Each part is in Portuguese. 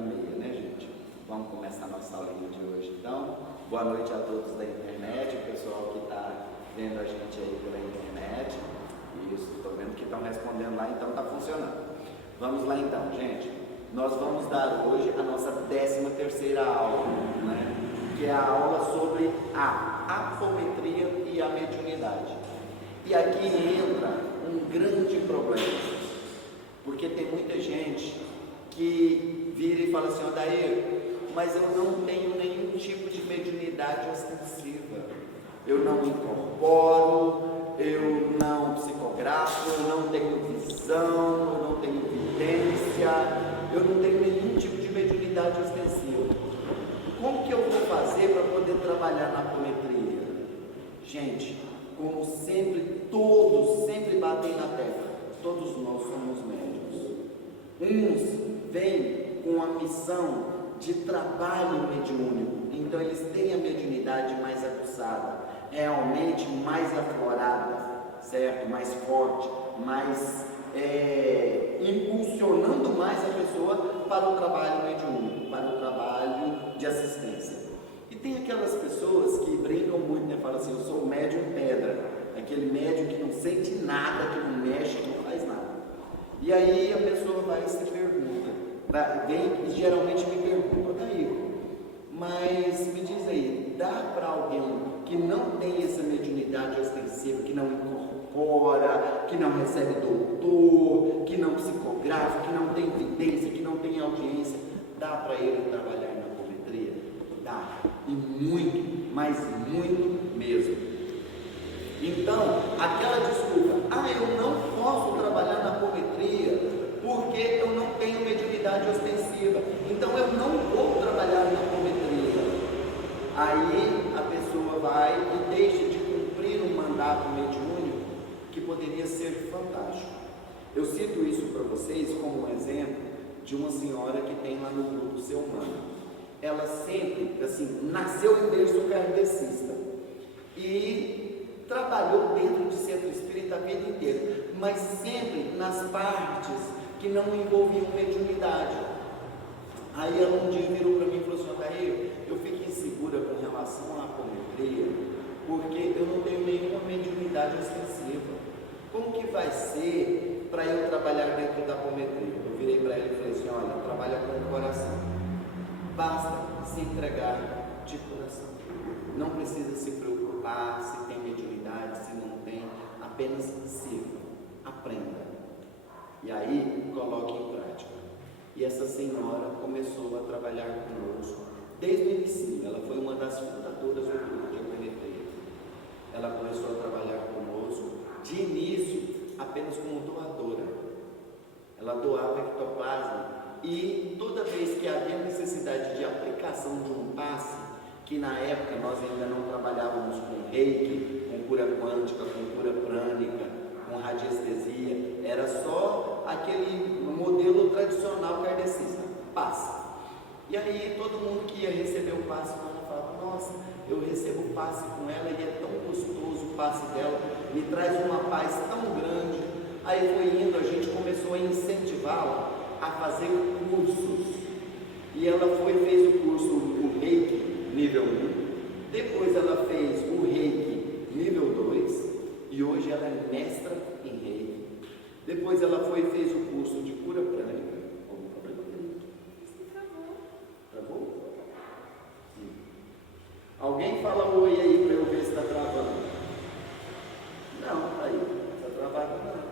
1h30, né, gente? Vamos começar a nossa aulinha de hoje, então. Boa noite a todos da internet, o pessoal que está vendo a gente aí pela internet. Isso, estou vendo que estão respondendo lá, então está funcionando. Vamos lá então, gente. Nós vamos dar hoje a nossa 13ª aula, né? Que é a aula sobre a apometria e a mediunidade. E aqui entra um grande problema, porque tem muita gente que vira e fala assim: ó, Daí, mas eu não tenho nenhum tipo de mediunidade ostensiva, eu não incorporo, eu não psicografo, eu não tenho visão, eu não tenho vidência, eu não tenho nenhum tipo de mediunidade ostensiva. Como que eu vou fazer para poder trabalhar na apometria? Gente, como sempre, todos sempre batem na tecla, todos nós somos médiuns. Uns vêm com a missão de trabalho mediúnico, então eles têm a mediunidade mais aguçada, realmente mais aflorada, certo? Mais forte, mais impulsionando mais a pessoa para o trabalho mediúnico, para o trabalho de assistência. E tem aquelas pessoas que brincam muito, né? Falam assim: eu sou médium pedra, aquele médium que não sente nada, que não mexe, que não faz nada. E aí a pessoa vai e se pergunta, vem e geralmente me pergunta: Daí, mas me diz aí, dá para alguém que não tem essa mediunidade ostensiva, que não incorpora, que não recebe doutor, que não psicografa, que não tem vidência, que não tem audiência, dá para ele trabalhar na apometria? Dá, e muito, mas muito mesmo. Então, aquela desculpa: eu não posso trabalhar na apometria porque eu não tenho mediunidade ostensiva, então eu não vou trabalhar na apometria. Aí a pessoa vai e deixa de cumprir um mandato mediúnico que poderia ser fantástico. Eu cito isso para vocês como um exemplo de uma senhora que tem lá no grupo Ser Humano. Ela sempre, assim, nasceu em berço kardecista e trabalhou dentro de centro espírita a vida inteira, mas sempre nas partes que não envolviam mediunidade. Aí ela um dia virou para mim e falou assim: Daí, eu fico insegura com relação à apometria, porque eu não tenho nenhuma mediunidade ostensiva. Como que vai ser para eu trabalhar dentro da apometria? Eu virei para ela e falei assim: olha, trabalha com o coração, basta se entregar de coração, não precisa se preocupar se tem mediunidade, se não tem, apenas sirva, aprenda, e aí coloque em prática. E essa senhora começou a trabalhar conosco desde o início. Ela foi uma das fundadoras do grupo de apometria. Ela começou a trabalhar conosco de início apenas como doadora. Ela doava ectoplasma, e toda vez que havia necessidade de aplicação de um passe, que na época nós ainda não trabalhávamos com reiki, com cura quântica, com cura prânica, com radiestesia, era só aquele modelo tradicional kardecista, passe. E aí todo mundo que ia receber o passe com ela falava: nossa, eu recebo o passe com ela e é tão gostoso o passe dela, me traz uma paz tão grande. Aí foi indo, a gente começou a incentivá-la a fazer cursos, e ela fez o curso do reiki nível 1, depois ela fez o reiki nível 2, e hoje ela é mestra em reiki. Depois ela fez o curso de cura prânica. Algum problema? Travou? Sim. Alguém fala oi aí para eu ver se está travando. Não, aí, está travado não.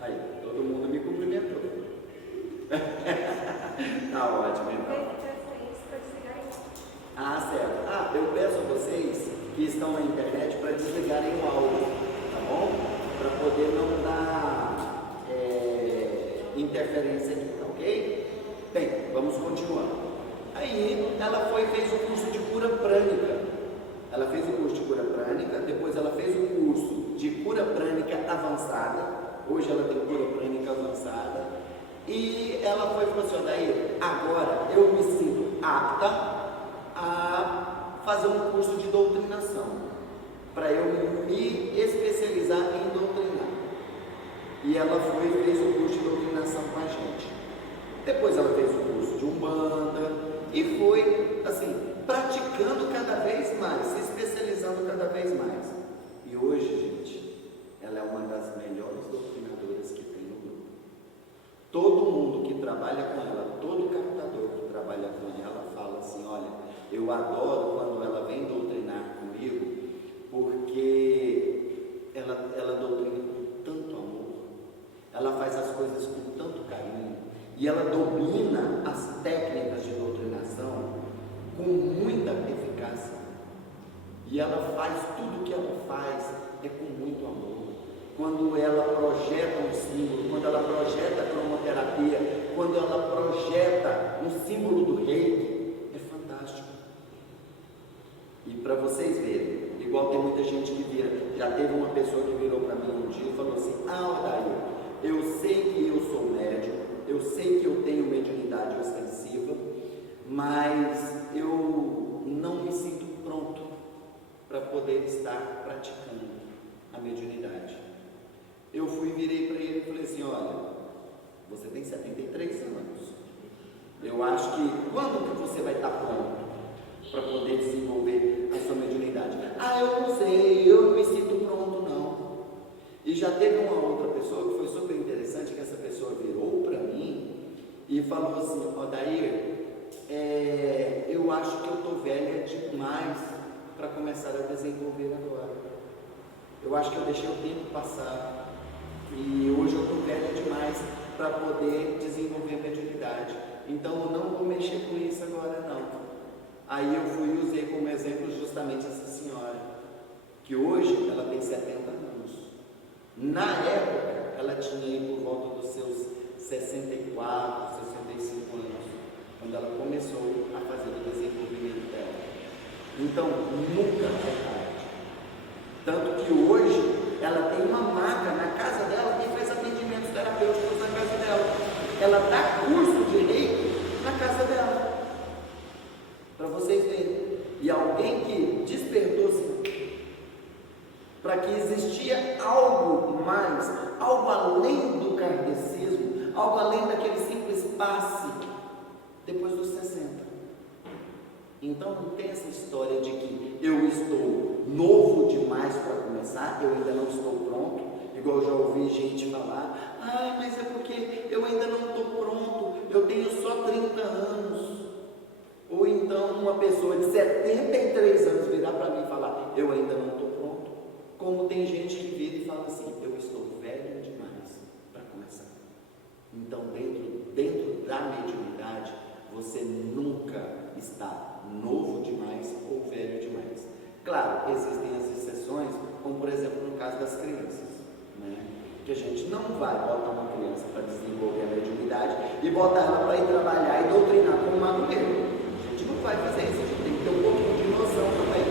Aí, todo mundo me cumprimentou. Tá ótimo então. Certo. Eu peço a vocês que estão na internet para desligarem o áudio, tá bom? Para poder não dar interferência aqui, tá ok? Bem, vamos continuar. Aí ela fez o curso de cura prânica. Ela fez o curso de cura prânica, depois ela fez o curso de cura prânica avançada. Hoje ela tem cura prânica avançada. E ela falou assim: Daí, agora eu me sinto apta a fazer um curso de doutrinação, para eu me especializar em doutrinar. E ela fez o curso de doutrinação com a gente. Depois ela fez o curso de Umbanda, e foi, assim, praticando cada vez mais, se especializando cada vez mais. E hoje, gente, ela é uma das melhores doutrinadoras que tem no grupo. Todo mundo que trabalha com ela, todo captador que trabalha com ela, fala assim: olha, eu adoro quando ela vem doutrinar comigo, porque ela doutrina com tanto amor, ela faz as coisas com tanto carinho, e ela domina as técnicas de doutrinação com muita eficácia, e ela faz tudo o que ela faz com muito amor. Quando ela projeta um símbolo, quando ela projeta a cromoterapia, quando ela projeta um símbolo do reiki, é fantástico. E para vocês verem, igual tem muita gente que vira, já teve uma pessoa que virou para mim um dia e falou assim: Odair, eu sei que eu sou médium, eu sei que eu tenho mediunidade ostensiva, mas eu não me sinto pronto para poder estar praticando a mediunidade. Eu virei para ele e falei assim: olha, você tem 73 anos, eu acho que quando que você vai estar pronto para poder desenvolver a sua mediunidade? Eu não sei, eu não me sinto pronto não. E já teve uma outra pessoa que foi super interessante, que essa pessoa virou para mim e falou assim: Odair, eu acho que eu estou velha demais para começar a desenvolver agora. Eu acho que eu deixei o tempo passar e hoje eu estou velha demais para poder desenvolver a mediunidade. Então eu não vou mexer com isso agora não. Aí eu fui e usei como exemplo justamente essa senhora, que hoje ela tem 70 anos. Na época ela tinha aí por volta dos seus 64, 65 anos, quando ela começou a fazer o desenvolvimento dela. Então nunca é tarde. Tanto que hoje ela tem uma maca na casa dela que faz atendimentos terapêuticos na casa dela. Ela dá curso de reiki na casa dela, para vocês verem. E alguém que despertou-se para que existia algo mais, algo além do kardecismo, algo além daquele simples passe depois dos 60. Então não tem essa história de que eu estou novo demais para começar, eu ainda não estou pronto, igual eu já ouvi gente falar: mas é porque eu ainda não estou pronto, eu tenho só 30 anos. Ou então uma pessoa de 73 anos virar para mim e falar: eu ainda não estou pronto. Como tem gente que vira e fala assim: eu estou velho demais para começar. Então dentro da mediunidade, você nunca está novo demais ou velho demais. Claro, existem as exceções, como por exemplo no caso das crianças, né? Que a gente não vai botar uma criança para desenvolver a mediunidade e botar ela para ir trabalhar e doutrinar como magoeiro. A gente não vai fazer isso, a gente tem que ter um pouquinho de noção também.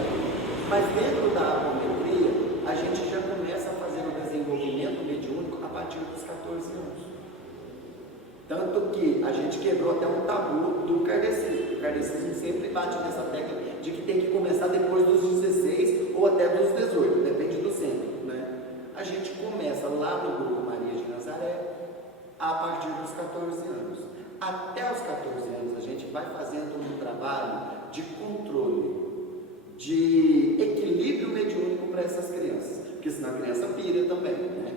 Mas dentro da apometria, a gente já começa a fazer o desenvolvimento mediúnico a partir dos 14 anos. Tanto que a gente quebrou até um tabu do kardecismo. O kardecismo sempre bate nessa tecla de que tem que começar depois dos 16 ou até dos 18, depende do centro, né? A gente começa lá no grupo Maria de Nazaré a partir dos 14 anos. Até os 14 anos a gente vai fazendo um trabalho de controle, de equilíbrio mediúnico para essas crianças, porque senão a criança pira também, né?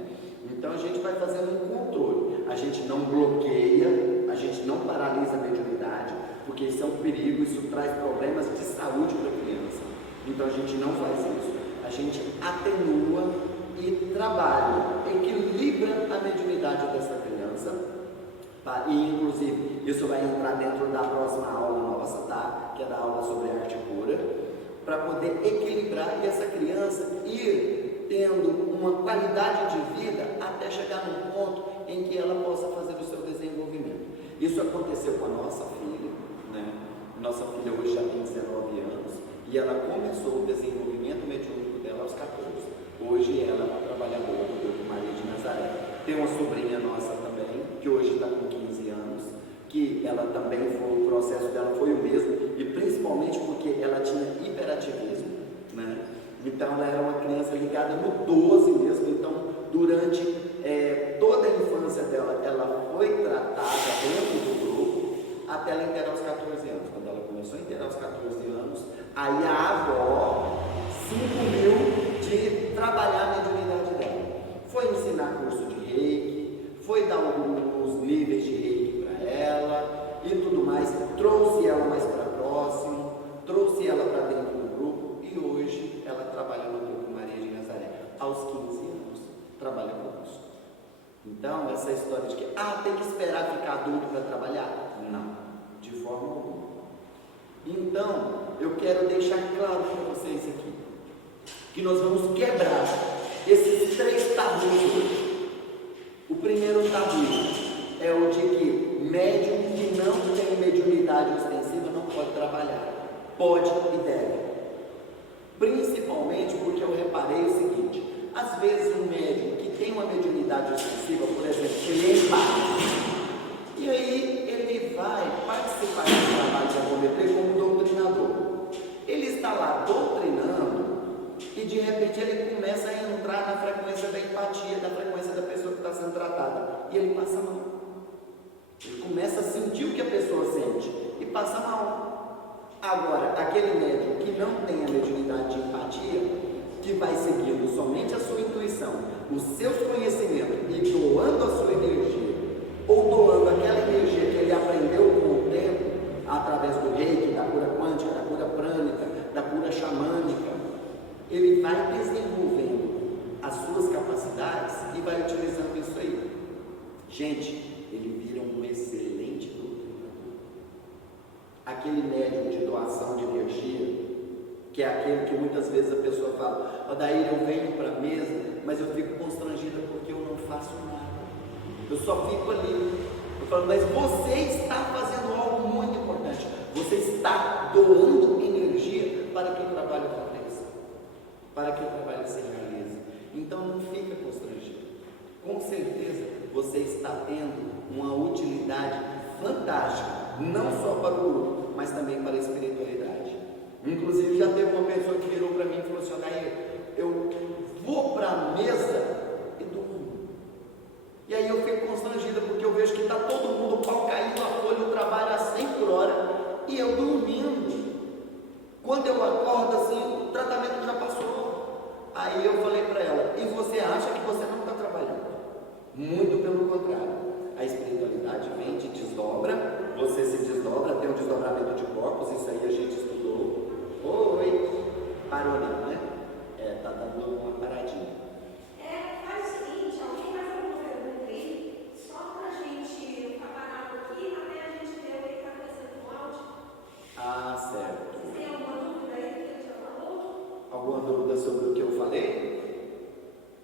Então a gente vai fazendo um controle, a gente não bloqueia, a gente não paralisa a mediunidade, porque isso é um perigo, isso traz problemas de saúde para a criança. Então a gente não faz isso, a gente atenua e trabalha, equilibra a mediunidade dessa criança, tá? E inclusive isso vai entrar dentro da próxima aula nossa, tá? Que é da aula sobre arte pura, para poder equilibrar e essa criança ir tendo uma qualidade de vida até chegar num ponto em que ela possa fazer o seu desenvolvimento. Isso aconteceu com a nossa filha, né? Nossa filha hoje já tem 19 anos e ela começou o desenvolvimento mediúnico dela aos 14. Hoje ela é uma trabalhadora do grupo Maria de Nazaré. Tem uma sobrinha nossa também, que hoje está com 15 anos, que ela também o processo dela foi o mesmo, e principalmente porque ela tinha hiperativismo, né? Então ela era uma criança ligada no 12 mesmo, então durante toda a infância dela, ela foi tratada dentro do grupo, até até ela inteirar os 14 anos. Quando ela começou a inteirar os 14 anos, aí a avó se incumbiu de trabalhar a mediunidade dela. Foi ensinar curso de reiki, foi dar os níveis de reiki para ela e tudo mais, trouxe ela mais para próximo, trouxe ela para dentro do grupo e hoje ela trabalha no grupo Maria de Nazaré. Aos 15 anos, trabalha conosco. Então, essa história de que tem que esperar ficar adulto para trabalhar? Não, de forma alguma. Então, eu quero deixar claro para vocês aqui que nós vamos quebrar esses 3 tabus hoje. O primeiro tabu é o de que médium que não tem mediunidade ostensiva não pode trabalhar. Pode e deve. Principalmente porque eu reparei o seguinte: às vezes um médium que tem uma mediunidade ostensiva, por exemplo, ele é empático, e aí ele vai participar do trabalho de apometria como doutrinador. Ele está lá doutrinando e de repente ele começa a entrar na frequência da empatia, da frequência da pessoa que está sendo tratada, e ele passa mal. Ele começa a sentir o que a pessoa sente e passa mal. Agora, aquele médium que não tem a mediunidade de empatia, que vai seguindo somente a sua intuição, os seus conhecimentos e doando a sua energia, ou doando aquela energia que ele aprendeu com o tempo, através do reiki, da cura quântica, da cura prânica, da cura xamânica, ele vai desenvolvendo as suas capacidades e vai utilizando isso aí. Gente, ele vira um excelente doutrinador. Aquele médium de doação de energia, que é aquele que muitas vezes a pessoa fala: Odair, eu venho para a mesa, mas eu fico constrangida porque eu não faço nada, eu só fico ali. Eu falo: mas você está fazendo algo muito importante, você está doando energia para que o trabalho aconteça, para que o trabalho se realize. Então não fica constrangido, com certeza você está tendo uma utilidade fantástica, não só para o grupo, mas também para a espiritualidade. Inclusive já teve uma pessoa que virou para mim e falou assim: eu vou para a mesa e durmo. E aí eu fico constrangida porque eu vejo que está todo mundo pau caindo a folha, o trabalho a 100 por hora e eu dormindo. Quando eu acordo assim, o tratamento já passou. Aí eu falei para ela: e você acha que você não está trabalhando? Muito pelo contrário. A espiritualidade vem, te desdobra, você se desdobra, tem um desdobramento de corpos, isso aí a gente estudou. Oi, parou não, né? Tá dando uma paradinha. Faz o seguinte, alguém vai fazer uma pergunta aí, só para a gente ficar parado aqui, até a gente ver o que está acontecendo com o áudio. Certo. Vocês têm alguma dúvida aí do que ele já falou? Alguma dúvida sobre o que eu falei?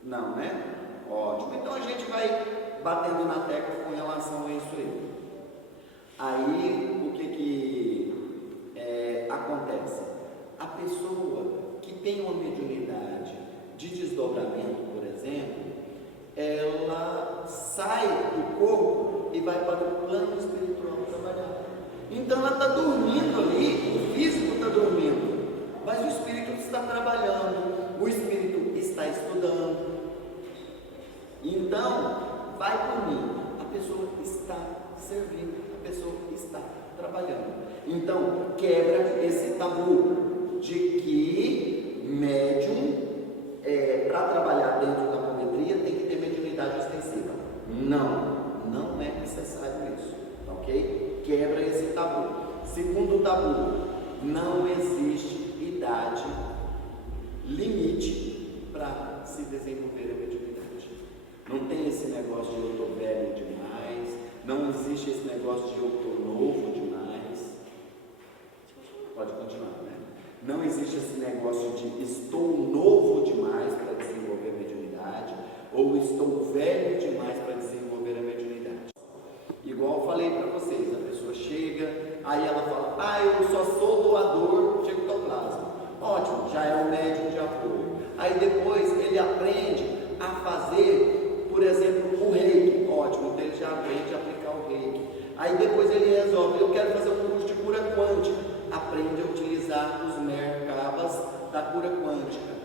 Não, né? Ótimo. Então a gente vai batendo na tecla com relação a isso aí. Aí, o que acontece? A pessoa que tem uma mediunidade de desdobramento, por exemplo, ela sai do corpo e vai para o plano espiritual trabalhar. Então ela está dormindo ali, o físico está dormindo, mas o espírito está trabalhando, o espírito está estudando. Então, vai por mim, a pessoa está servindo, a pessoa está trabalhando. Então, quebra esse tabu de que médium, para trabalhar dentro da apometria, tem que ter mediunidade ostensiva. Não é necessário isso, ok? Quebra esse tabu. Segundo tabu, não existe idade limite para se desenvolver a mediunidade. Não tem esse negócio de eu estou velho demais, não existe esse negócio de eu estou novo demais. Pode continuar, né? Não existe esse negócio de estou novo demais para desenvolver a mediunidade, ou estou velho demais para desenvolver a mediunidade. Igual eu falei para vocês, a pessoa chega, aí ela fala: eu só sou doador de ectoplasma. Ótimo, já é um médium de apoio. Aí depois ele aprende a fazer, por exemplo, o reiki. Ótimo, então ele já aprende a aplicar o reiki. Aí depois ele resolve: eu quero fazer um curso de cura quântica. Aprende a utilizar os merkabas da cura quântica.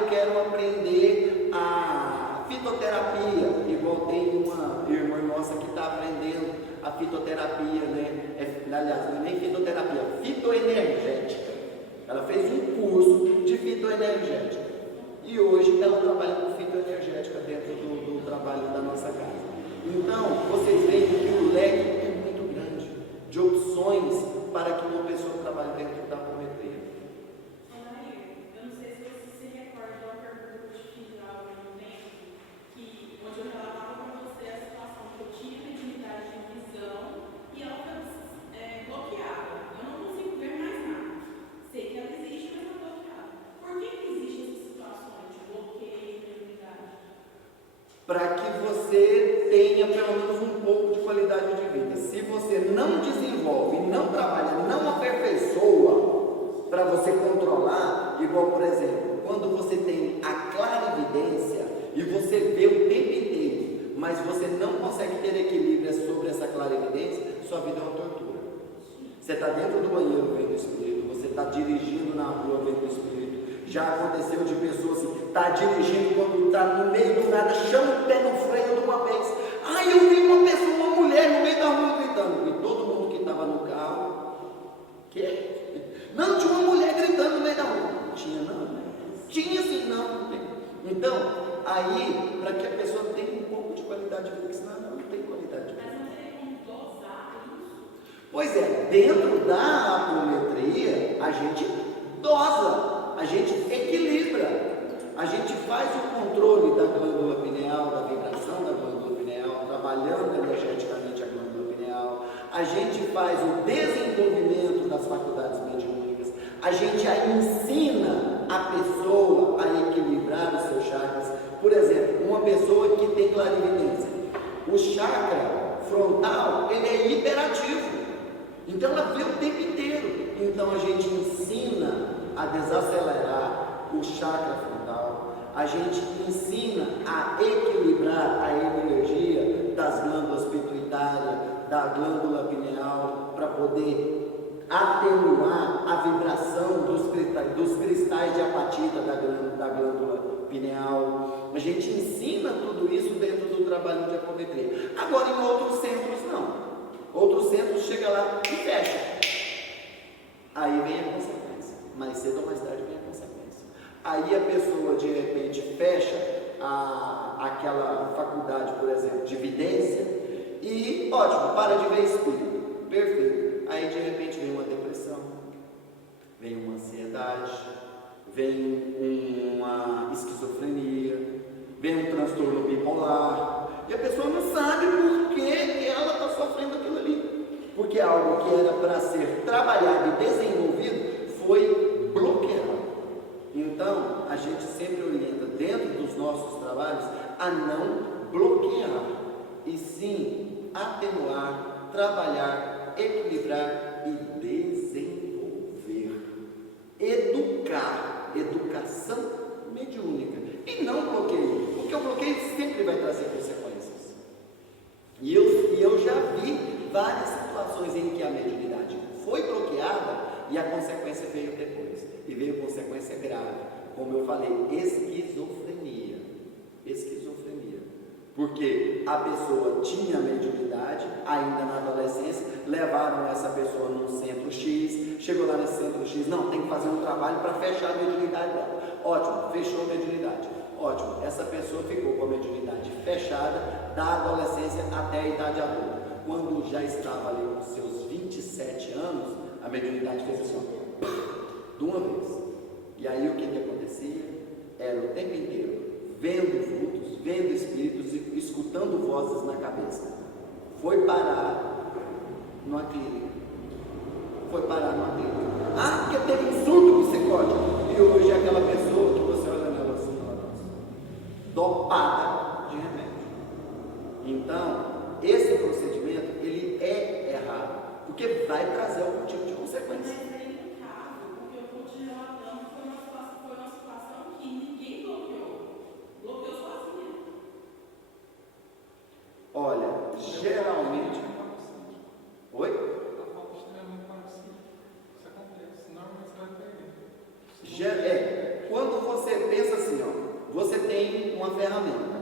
Eu quero aprender a fitoterapia. Igual tem uma irmã nossa que está aprendendo a fitoterapia, né? aliás, não é nem fitoterapia, fitoenergética. Ela fez um curso de fitoenergética. E hoje ela trabalha com fitoenergética dentro do trabalho da nossa casa. Então, vocês veem que o leque é muito grande de opções para que uma pessoa trabalhe dentro da apometria. Eu não sei se você se recorda de uma pergunta que eu te fiz há algum tempo, onde eu relatava para você a situação que eu tinha mediunidade de visão e ela foi bloqueada. Eu não consigo ver mais nada. Sei que ela existe, mas não bloqueada. Por que existem essas situações de bloqueio e mediunidade? Para que você tenha pelo menos um pouco de qualidade de vida. Se você não desenvolve, não trabalha, não aperfeiçoa para você controlar, igual por exemplo, quando você tem a clarividência e você vê o tempo inteiro, mas você não consegue ter equilíbrio sobre essa clarividência, sua vida é uma tortura. Você está dentro do banheiro vendo o espírito, você está dirigindo na rua vendo o espírito. Já aconteceu de pessoas assim, está dirigindo quando está no meio do nada, chama o pé no freio de uma vez. Ai, eu vi uma pessoa, uma mulher no meio da rua gritando. E todo mundo que estava no carro, que? Não, tinha uma mulher gritando no meio da rua. Tinha não? Tinha sim, não tem. Então, aí, para que a pessoa tenha um pouco de qualidade de vida, senão não tem qualidade de vida. Mas não tem como dosar isso? Pois é, dentro da apometria, a gente dosa. A gente equilibra, a gente faz o controle da glândula pineal, da vibração da glândula pineal, trabalhando energeticamente a glândula pineal, a gente faz o desenvolvimento das faculdades mediúnicas, a gente aí ensina a pessoa a equilibrar os seus chakras. Por exemplo, uma pessoa que tem clarividência, o chakra frontal, ele é hiperativo, então ela vê o tempo inteiro, então a gente ensina a desacelerar o chakra frontal, a gente ensina a equilibrar a energia das glândulas pituitárias, da glândula pineal, para poder atenuar a vibração dos cristais de apatita da glândula pineal. A gente ensina tudo isso dentro do trabalho de apometria. Agora, em outros centros, não. Outros centros chega lá e fecha. Aí vem a consequência. Mais cedo ou mais tarde vem a consequência. Aí a pessoa de repente fecha aquela faculdade, por exemplo, de vidência e, ótimo, para de ver espírito, perfeito. Aí de repente vem uma depressão, vem uma ansiedade, vem uma esquizofrenia, vem um transtorno bipolar, e a pessoa não sabe por que ela está sofrendo aquilo ali, porque algo que era para ser trabalhado e desenvolvido foi bloqueado. Então, a gente sempre orienta dentro dos nossos trabalhos a não bloquear, e sim atenuar, trabalhar, equilibrar e desenvolver. Educar, educação mediúnica, e não bloqueio, porque o bloqueio sempre vai trazer consequências. E eu já vi várias situações em que a mediunidade foi bloqueada e a consequência veio depois, e veio consequência grave, como eu falei, esquizofrenia, porque a pessoa tinha mediunidade, ainda na adolescência, levaram essa pessoa num centro X, chegou lá nesse centro X, não, tem que fazer um trabalho para fechar a mediunidade dela, ótimo, fechou a mediunidade, ótimo, essa pessoa ficou com a mediunidade fechada, da adolescência até a idade adulta, quando já estava ali com seus 27 anos, a mediunidade fez assim, ó, de uma vez. E aí o que acontecia? Era o tempo inteiro vendo vultos, vendo espíritos e escutando vozes na cabeça. Foi parar numa clínica. Ah, porque teve um surto psicótico. E hoje é aquela pessoa que você olha nela assim, dopada de remédio. Então, esse procedimento, ele é errado, porque vai trazer algum tipo de consequência. Mas aí no caso, o que eu estou te relatando foi uma situação que ninguém bloqueou sozinho. Olha, geralmente. Oi? A falta de treinamento parecido. Isso acontece, normalmente você vai perder. Quando você pensa assim, ó, você tem uma ferramenta.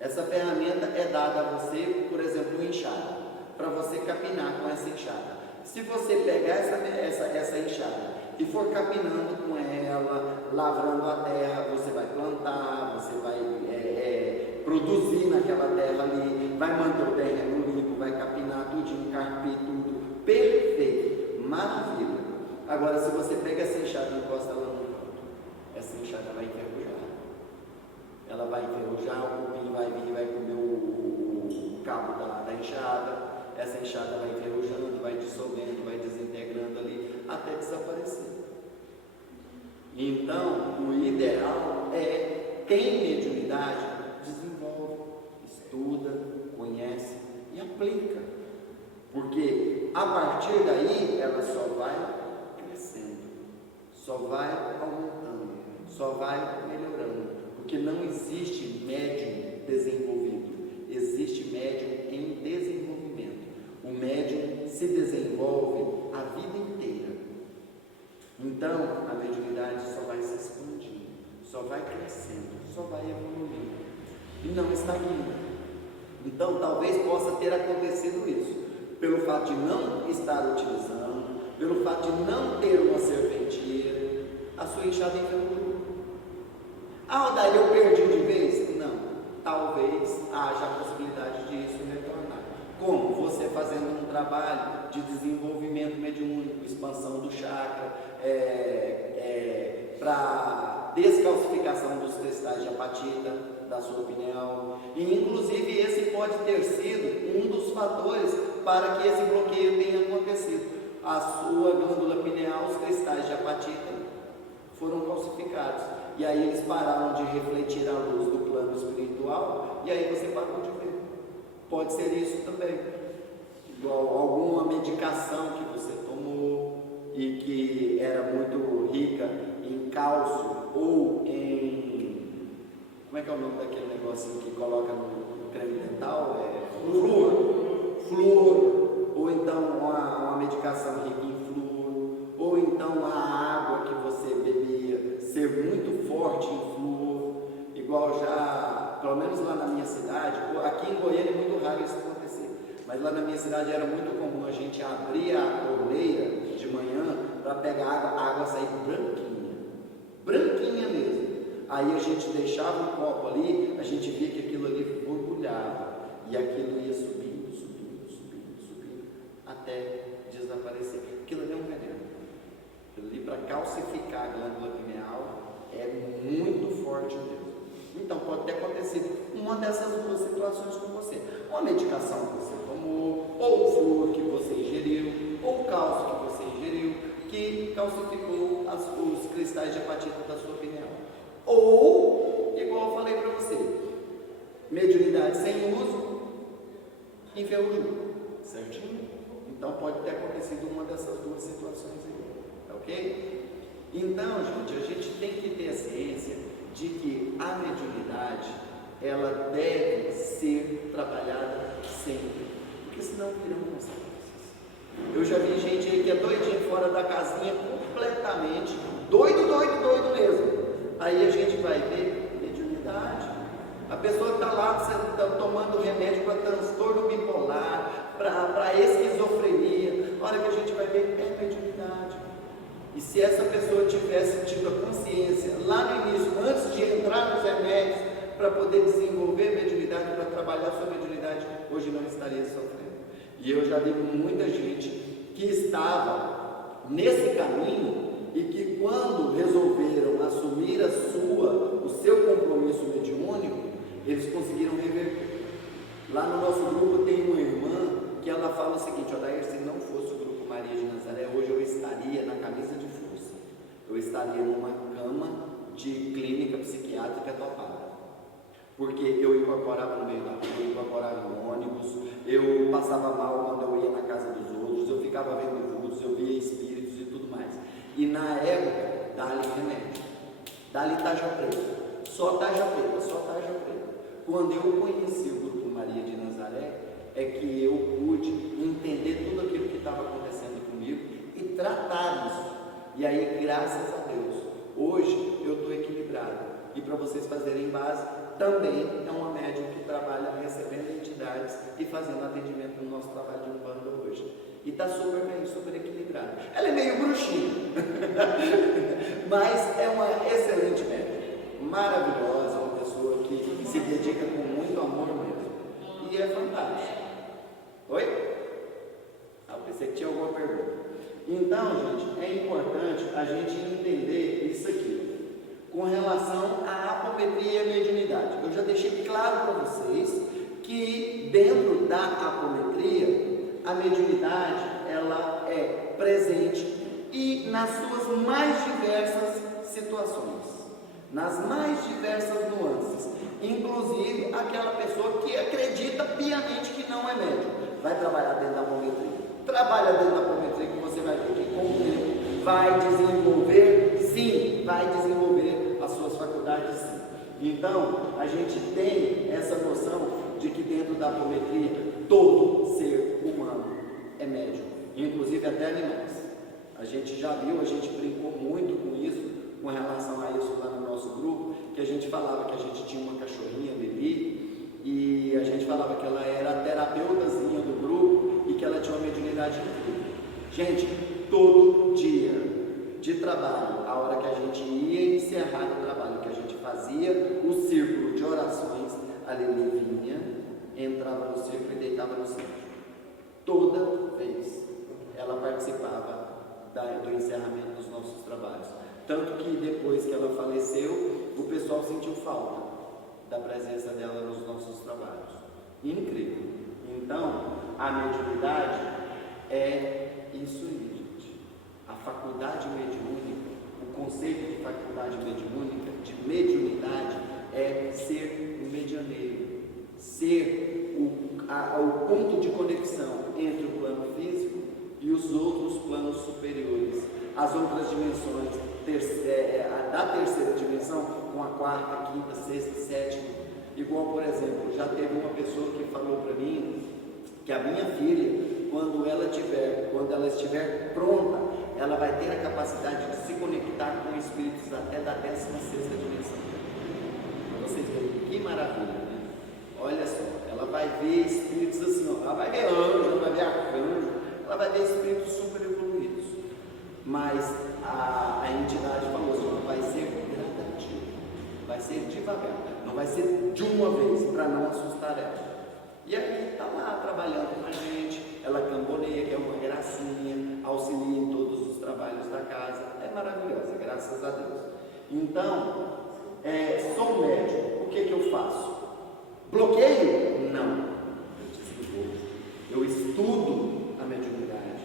Essa ferramenta é dada a você, por exemplo, um enxada. para você capinar com essa enxada. Se você pegar essa enxada e for capinando com ela, lavrando a terra, você vai plantar, você vai produzir naquela terra ali, vai manter o terreno limpo, vai capinar tudinho, carpir tudo, perfeito, maravilha. Agora, se você pega essa enxada e encosta ela no canto, essa enxada vai enferrujar. Ela vai enferrujar, o cupim vai vir, vai comer o cabo da enxada. Essa enxada vai enferrujando, vai dissolvendo, vai desintegrando ali, até desaparecer. Então, o ideal é, tem mediunidade, desenvolve, estuda, conhece e aplica. Porque a partir daí, ela só vai crescendo, só vai aumentando, só vai melhorando. Porque não existe médium desenvolvido, existe médium em desenvolvimento. O médium se desenvolve a vida inteira. Então, a mediunidade só vai se expandindo, só vai crescendo, só vai evoluindo e não estagna. Então, talvez possa ter acontecido isso, pelo fato de não estar utilizando, pelo fato de não ter uma serventia, a sua enxada enferrujou. Ah, daí eu perdi de vez? Não. Talvez haja a possibilidade disso retornar. Como? Você fazendo um trabalho de desenvolvimento mediúnico, expansão do chakra, para descalcificação dos cristais de apatita, da sua pineal. E inclusive esse pode ter sido um dos fatores para que esse bloqueio tenha acontecido. A sua glândula pineal, os cristais de apatita foram calcificados. E aí eles pararam de refletir a luz do plano espiritual, e aí você parou de ver. Pode ser isso também. Alguma medicação que você tomou e que era muito rica em cálcio ou em... Como é que é o nome daquele negocinho que coloca no creme dental? Flúor. Ou então uma medicação rica em flúor. Ou então a água que você bebia ser muito forte em flúor. Igual já, pelo menos lá na minha cidade, aqui em Goiânia é muito raro isso acontecer, mas lá na minha cidade era muito comum a gente abrir a torneira de manhã para pegar a água sair branquinha mesmo. Aí a gente deixava um copo ali, a gente via que aquilo ali borbulhava, e aquilo ia subindo, até desaparecer. Aquilo ali é um veneno. Aquilo ali, para calcificar a glândula pineal, é muito forte mesmo. Então pode ter acontecido uma dessas duas situações com você: uma medicação que você tomou, ou o flúor que você ingeriu, ou o cálcio que você ingeriu, que calcificou os cristais de apatita da sua pineal. Ou, igual eu falei para você, mediunidade sem uso, enferrujou, certinho? Então pode ter acontecido uma dessas duas situações aí, ok? Então, gente, a gente tem que ter a ciência de que a mediunidade, ela deve ser trabalhada sempre, porque senão viram consequências. Eu já vi gente aí que é doidinho fora da casinha, completamente doido mesmo. Aí a gente vai ver mediunidade. A pessoa está lá tomando remédio para transtorno bipolar, para esquizofrenia. A hora que a gente vai ver, é mediunidade. E se essa pessoa tivesse tido a consciência lá no início, antes de entrar nos remédios, para poder desenvolver mediunidade, para trabalhar sua mediunidade, hoje não estaria sofrendo. E eu já vi muita gente que estava nesse caminho e que quando resolveram assumir o seu compromisso mediúnico, eles conseguiram reverter. Lá no nosso grupo tem uma irmã que ela fala o seguinte: Odair, se não fosse o grupo Maria de Nazaré, hoje eu estaria na camisa de força, eu estaria numa cama de clínica psiquiátrica topada, porque eu incorporava no meio da rua, eu incorporava no ônibus, eu passava mal quando eu ia na casa dos outros, eu ficava vendo vultos, eu via espíritos e tudo mais. E na época, dá-lhe remédio, dá-lhe tarja preta, só tarja preta. Quando eu conheci o grupo Maria de Nazaré, é que eu pude entender tudo aquilo que estava acontecendo comigo e tratar isso. E aí, graças a Deus, hoje eu estou equilibrado. E para vocês fazerem base, também é uma médium que trabalha recebendo entidades e fazendo atendimento no nosso trabalho de Umbanda hoje. E está super bem, super equilibrada. Ela é meio bruxinha, mas é uma excelente médium, maravilhosa, uma pessoa que se dedica com muito amor mesmo. E é fantástico. Oi? Ah, pensei que tinha alguma pergunta. Então, gente, é importante a gente entender isso aqui, com relação à apometria e à mediunidade. Eu já deixei claro para vocês que dentro da apometria, a mediunidade, ela é presente e nas suas mais diversas situações, nas mais diversas nuances, inclusive aquela pessoa que acredita piamente que não é médium, vai trabalhar dentro da apometria. Trabalha dentro da apometria que você vai ver que com o tempo vai desenvolver, sim, vai desenvolver as suas faculdades, sim. Então, a gente tem essa noção de que dentro da apometria, todo ser humano é médium, inclusive até animais. A gente já viu, a gente brincou muito com isso, com relação a isso lá no nosso grupo, que a gente falava que a gente tinha uma cachorrinha, Lili, e a gente falava que ela era a terapeutazinha do grupo e que ela tinha uma mediunidade incrível. Gente, todo dia de trabalho, a hora que a gente ia encerrar o trabalho, que a gente fazia o círculo de orações, a Lili vinha, entrava no círculo e deitava no centro. Toda vez ela participava do encerramento dos nossos trabalhos. Tanto que depois que ela faleceu, o pessoal sentiu falta da presença dela nos nossos trabalhos. Incrível. Então, a mediunidade é isso aí, gente. A faculdade mediúnica, o conceito de faculdade mediúnica, de mediunidade, é ser medianeiro, ser o ponto de conexão entre o plano físico e os outros planos superiores, as outras dimensões, da terceira dimensão com a quarta, quinta, sexta, sétima. Igual, por exemplo, já teve uma pessoa que falou para mim que a minha filha, quando ela estiver pronta, ela vai ter a capacidade de se conectar com espíritos até da 16ª dimensão. Para vocês verem que maravilha, né? Olha só, ela vai ver espíritos assim, ó, ela vai ver anjo, ela vai ver arcanjo, ela vai ver espíritos super evoluídos. Mas a entidade falou assim, ó, vai ser gradativo, vai ser devagar, não vai ser de uma vez, para não assustar ela. E aí está lá trabalhando com a gente, ela camboneia, que é uma gracinha, auxilia em todos os trabalhos da casa, é maravilhosa, graças a Deus. Então, sou médium, o que eu faço? Bloqueio? Não, eu desenvolvo, eu estudo a mediunidade,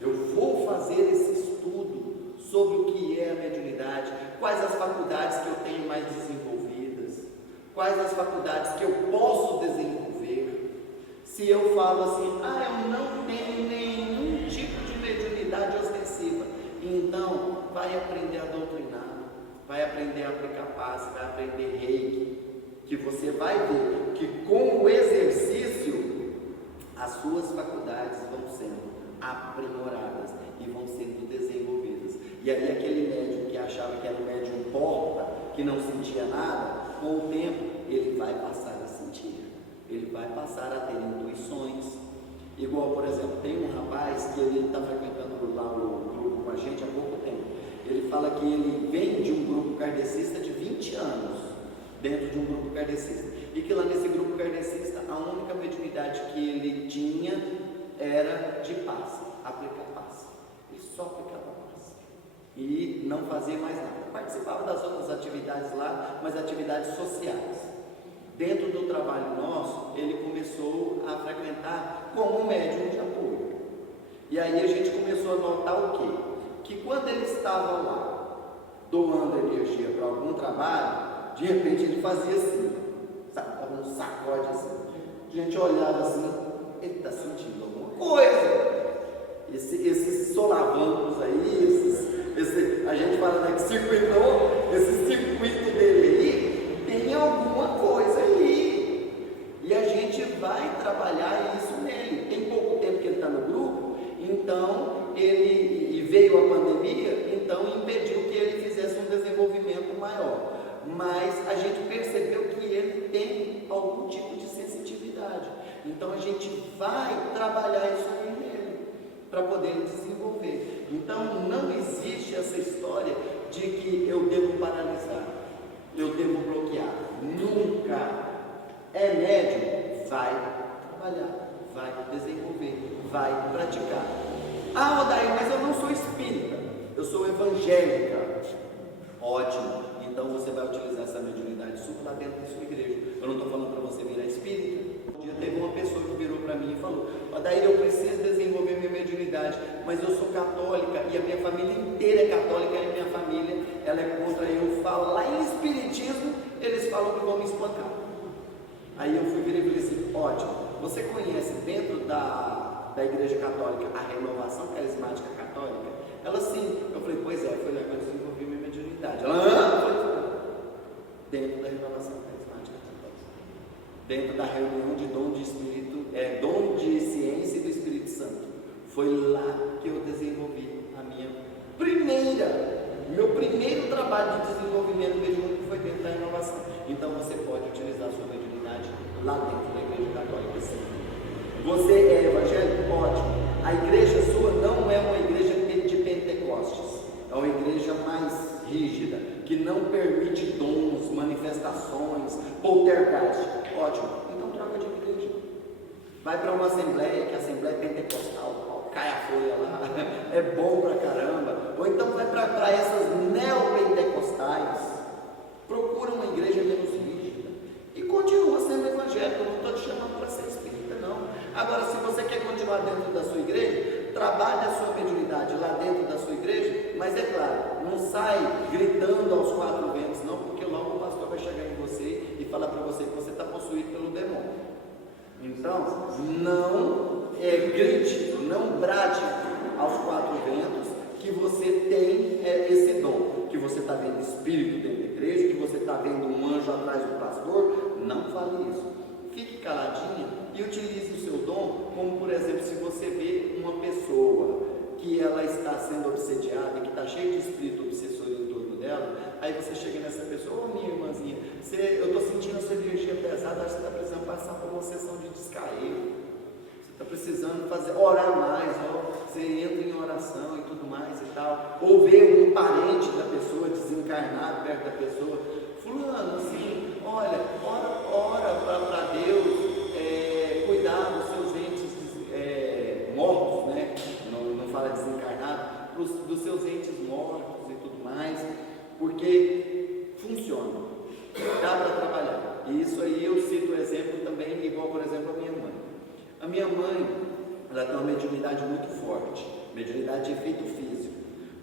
eu vou fazer esse estudo sobre o que é a mediunidade, quais as faculdades que eu tenho mais desenvolvidas, quais as faculdades que eu posso desenvolver. Se eu falo assim, eu não tenho nenhum tipo de mediunidade ostensiva, então vai aprender a doutrinar, vai aprender a aplicar passe, vai aprender reiki, que você vai ver que com o exercício as suas faculdades vão sendo aprimoradas e vão sendo desenvolvidas. E aí aquele médium que achava que era um médium porta, que não sentia nada, com o tempo ele vai passar a sentir. Ele vai passar a ter intuições. Igual, por exemplo, tem um rapaz que ele está frequentando lá o grupo com a gente há pouco tempo. Ele fala que ele vem de um grupo kardecista de 20 anos, dentro de um grupo kardecista. E que lá nesse grupo kardecista, a única mediunidade que ele tinha era de passe, aplicar passe. Ele só aplicava passe. E não fazia mais nada. Participava das outras atividades lá, mas atividades sociais. Dentro do trabalho nosso, ele começou a frequentar como médium de apoio. E aí a gente começou a notar o quê? Que quando ele estava lá, doando energia para algum trabalho, de repente ele fazia assim, sabe, um sacode assim. A gente olhava assim, ele está sentindo alguma coisa. Esses solavancos aí, a gente fala, né, que circuitou, esse circuito dele aí, tem alguma coisa aí, e a gente vai trabalhar isso nele. Tem pouco tempo que ele está no grupo, então e veio a pandemia, então impediu que ele fizesse um desenvolvimento maior, mas a gente percebeu que ele tem algum tipo de sensitividade. Então a gente vai trabalhar isso nele, para poder desenvolver. Então não existe essa história de que eu devo paralisar, eu devo bloquear. Nunca. É médium, vai trabalhar, vai desenvolver, vai praticar. Ah, Odair, mas eu não sou espírita, eu sou evangélica. Ótimo, então você vai utilizar essa mediunidade sua lá dentro da sua igreja. Eu não estou falando para você virar espírita. Um dia teve uma pessoa que virou para mim e falou: Odair, eu preciso desenvolver minha mediunidade, mas eu sou católica e a minha família inteira é católica e a minha família ela é contra eu falar em espiritismo, eles falam que vão me espancar. Aí eu fui virar e falei assim: ótimo, você conhece dentro da igreja católica a renovação carismática católica? Ela sim. Eu falei: pois é, foi lá que eu desenvolvi minha mediunidade. Ela, eu falei: dentro da renovação carismática católica, dentro da reunião de dom de espírito, dom de ciência e do Espírito Santo, foi lá que eu desenvolvi meu primeiro trabalho de desenvolvimento mediúnico foi dentro da renovação. Então você pode utilizar a sua mediunidade lá dentro da igreja católica, sim. Você é evangélico? Ótimo. A igreja sua não é uma igreja de Pentecostes, é uma igreja mais rígida, que não permite dons, manifestações, poltergeist. Ótimo, então troca de igreja. Vai para uma assembleia, que a assembleia é pentecostal, cai a folha lá, é bom pra caramba. Ou então vai para essas neopentecostais, procura uma igreja menos rígida e continua sendo evangélico. Eu não estou te chamando para ser espírita, não. Agora, se você quer continuar dentro da sua igreja, trabalhe a sua mediunidade lá dentro da sua igreja, mas é claro, não sai gritando aos quatro ventos, não, porque logo o pastor vai chegar em você e falar para você que você está possuído pelo demônio. Então, não grite, não brade aos quatro ventos que você tem esse dom, que você está vendo espírito dentro da igreja, que você está vendo um anjo atrás do pastor. Não fale isso. Fique caladinha e utilize o seu dom, como por exemplo, se você vê uma pessoa que ela está sendo obsediada, que está cheia de espírito obsessor em torno dela, aí você chega nessa pessoa: ô minha irmãzinha, eu estou sentindo a sua energia pesada, acho que você está precisando passar por uma sessão de descarrego, você está precisando orar mais, você entra em oração e tudo mais e tal, ou ver um parente da pessoa desencarnado perto da pessoa: fulano, assim, olha, ora para Deus cuidar dos seus entes mortos, né? Não fala desencarnado, dos seus entes mortos e tudo mais, porque funciona, dá para trabalhar. E isso aí eu cito o exemplo também, igual por exemplo a minha mãe. A minha mãe, ela tem uma mediunidade muito forte, mediunidade de efeito físico.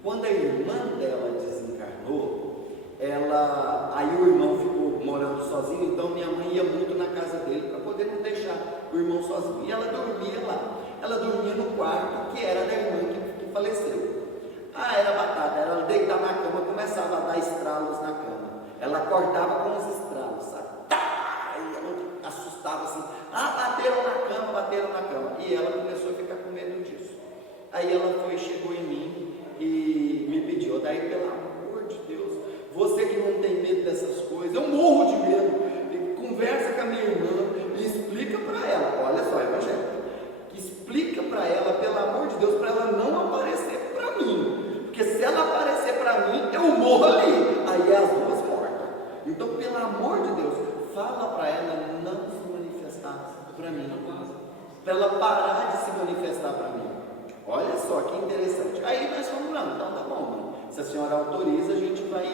Quando a irmã dela desencarnou, aí o irmão ficou morando sozinho, então minha mãe ia muito na casa dele para poder não deixar o irmão sozinho. E ela dormia lá. Ela dormia no quarto que era da irmã que faleceu. Era batata. Ela deitava na cama, começava a dar estralos na cama. Ela acordava com os estralos, sabe? Aí ela assustava assim: bateram na cama. E ela começou a ficar com medo disso. Aí ela chegou em mim e me pediu: Odair, pelo amor de Deus, você que não tem medo dessas coisas, eu morro de medo, conversa com a minha irmã e explica para ela. Olha só, evangélica, explica para ela, pelo amor de Deus, para ela não aparecer para mim, porque se ela aparecer para mim, eu morro ali, aí é as duas mortas. Então, pelo amor de Deus, fala para ela não se manifestar para mim, para ela parar de se manifestar para mim. Olha só que interessante. Aí nós falamos: não, então tá bom, mano. Se a senhora autoriza, a gente vai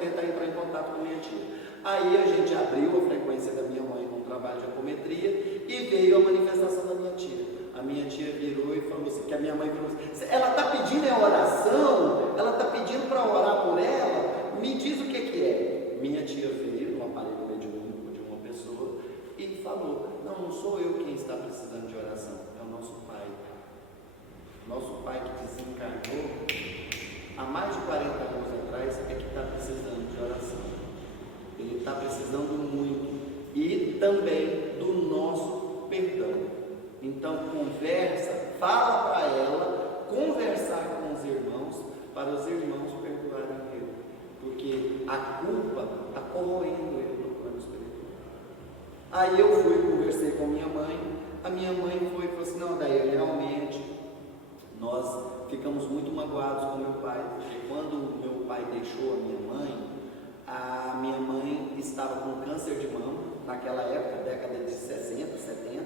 tentar entrar em contato com minha tia. Aí a gente abriu a frequência da minha mãe com um trabalho de apometria e veio a manifestação da minha tia. A minha tia virou e falou assim, que a minha mãe falou assim: ela está pedindo oração? Ela está pedindo para orar por ela? Me diz o que é. Minha tia veio no aparelho mediúnico de uma pessoa e falou: não sou eu quem está precisando de oração, é o nosso pai. Nosso pai que desencarnou há mais de 40 anos atrás é que está precisando de oração. Ele está precisando muito, e também do nosso perdão. Então conversa, fala para ela conversar com os irmãos, para os irmãos perdoarem ele, porque a culpa está corroendo ele no plano espiritual. Aí eu fui, conversei com a minha mãe foi e falou assim, não, daí realmente nós ficamos muito magoados com meu pai, porque quando meu pai deixou a minha mãe estava com câncer de mama, naquela época, década de 60, 70,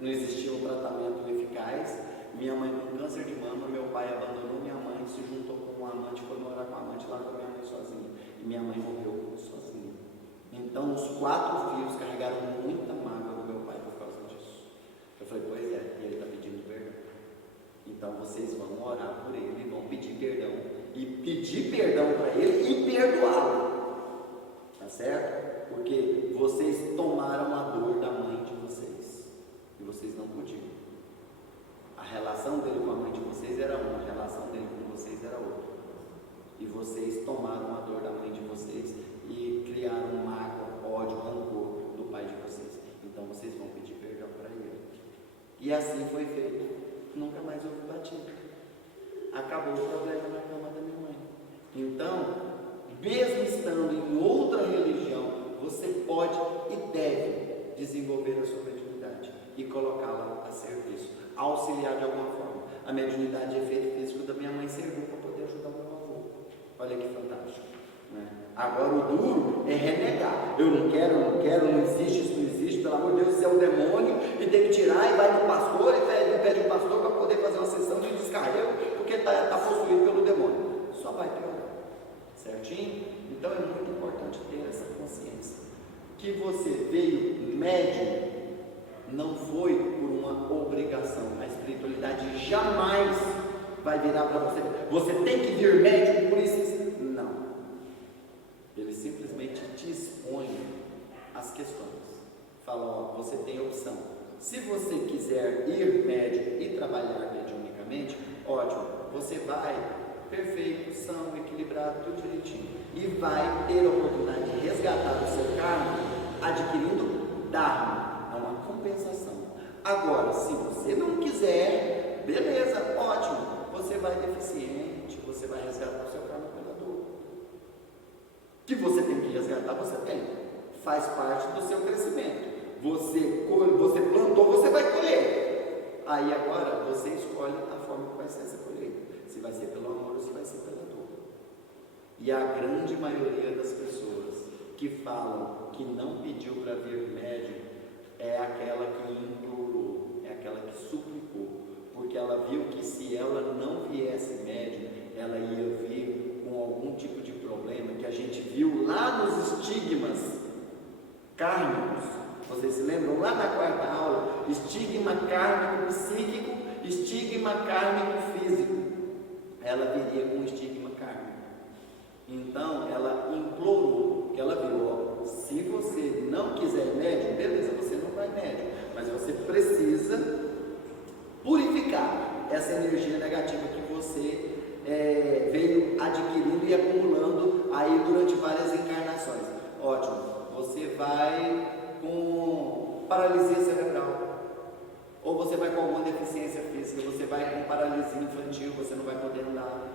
não existia um tratamento eficaz, minha mãe com câncer de mama, meu pai abandonou minha mãe, se juntou com uma amante, foi morar com a amante lá com a minha mãe sozinha, e minha mãe morreu sozinha. Então os 4 filhos carregaram muita mágoa do meu pai por causa disso. Eu falei, pois é, e ele está pedindo perdão. Então vocês vão orar por ele, vão pedir perdão, e pedir perdão para ele e perdoá-lo. Tá certo? Porque vocês tomaram a dor da mãe de vocês, e vocês não podiam. A relação dele com a mãe de vocês era uma, a relação dele com vocês era outra. E vocês tomaram a dor da mãe de vocês e criaram mágoa, ódio, rancor do pai de vocês. Então vocês vão pedir perdão para ele. E assim foi feito. Nunca mais houve batida. Acabou o problema na cama da minha mãe. Então, mesmo estando em outra religião, você pode e deve desenvolver a sua mediunidade e colocá-la a serviço, auxiliar de alguma forma. A mediunidade é efeito físico da minha mãe serviu para poder ajudar o meu avô. Olha que fantástico, né? Agora o duro é renegar. Eu não quero, não existe, isso não existe, pelo amor de Deus, isso é o demônio e tem que tirar e vai no pastor e pede o pastor para poder fazer uma sessão de descarrego porque está possuído pelo demônio. Só vai piorar, certinho? Então é muito importante ter essa consciência que você veio médium não foi por uma obrigação. A espiritualidade jamais vai virar para você, você tem que vir médium por isso. Não. Ele simplesmente te expõe as questões. Fala, ó, você tem opção. Se você quiser ir médium e trabalhar mediunicamente, ótimo, você vai, perfeito, são, equilibrado, tudo direitinho. E vai ter a oportunidade de resgatar o seu karma adquirindo dharma, é uma compensação. Agora, se você não quiser, beleza, ótimo, você vai deficiente, você vai resgatar o seu karma pela dor. Que você tem que resgatar, você tem. Faz parte do seu crescimento. Você plantou, você vai colher. Aí agora você escolhe a forma que vai ser essa colheita. Se vai ser pelo amor ou se vai ser pela dor. E a grande maioria das pessoas que falam que não pediu para vir médium é aquela que implorou, é aquela que suplicou, porque ela viu que se ela não viesse médium, ela ia vir com algum tipo de problema que a gente viu lá nos estigmas kármicos. Vocês se lembram lá na 4ª aula? Estigma kármico psíquico, estigma kármico físico. Ela viria com estigma kármico. Então ela implorou, que ela viu, ó, se você não quiser médium, beleza, você não vai médium, mas você precisa purificar essa energia negativa que você veio adquirindo e acumulando aí durante várias encarnações. Ótimo, você vai com paralisia cerebral, ou você vai com alguma deficiência física, você vai com paralisia infantil, você não vai poder andar,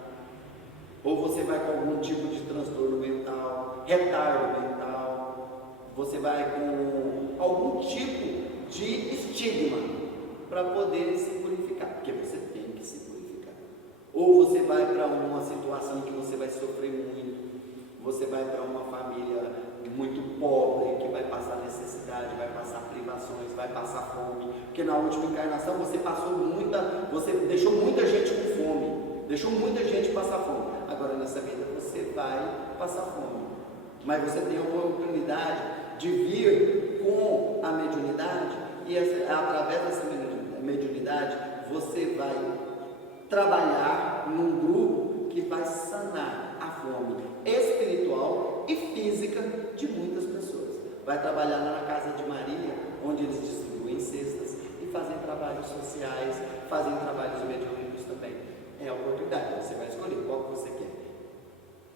ou você vai com algum tipo de transtorno mental, retardo mental, você vai com algum tipo de estigma para poder se purificar, porque você tem que se purificar. Ou você vai para uma situação que você vai sofrer muito, você vai para uma família muito pobre, que vai passar necessidade, vai passar privações, vai passar fome, porque na última encarnação você deixou muita gente com fome, deixou muita gente passar fome. Agora nessa vida você vai passar fome, mas você tem a oportunidade de vir com a mediunidade, e através dessa mediunidade você vai trabalhar num grupo que vai sanar a fome espiritual e física de muitas pessoas. Vai trabalhar na Casa de Maria, onde eles distribuem cestas e fazem trabalhos sociais, fazem trabalhos mediúnicos também. É a oportunidade, você vai escolher qual que você quer.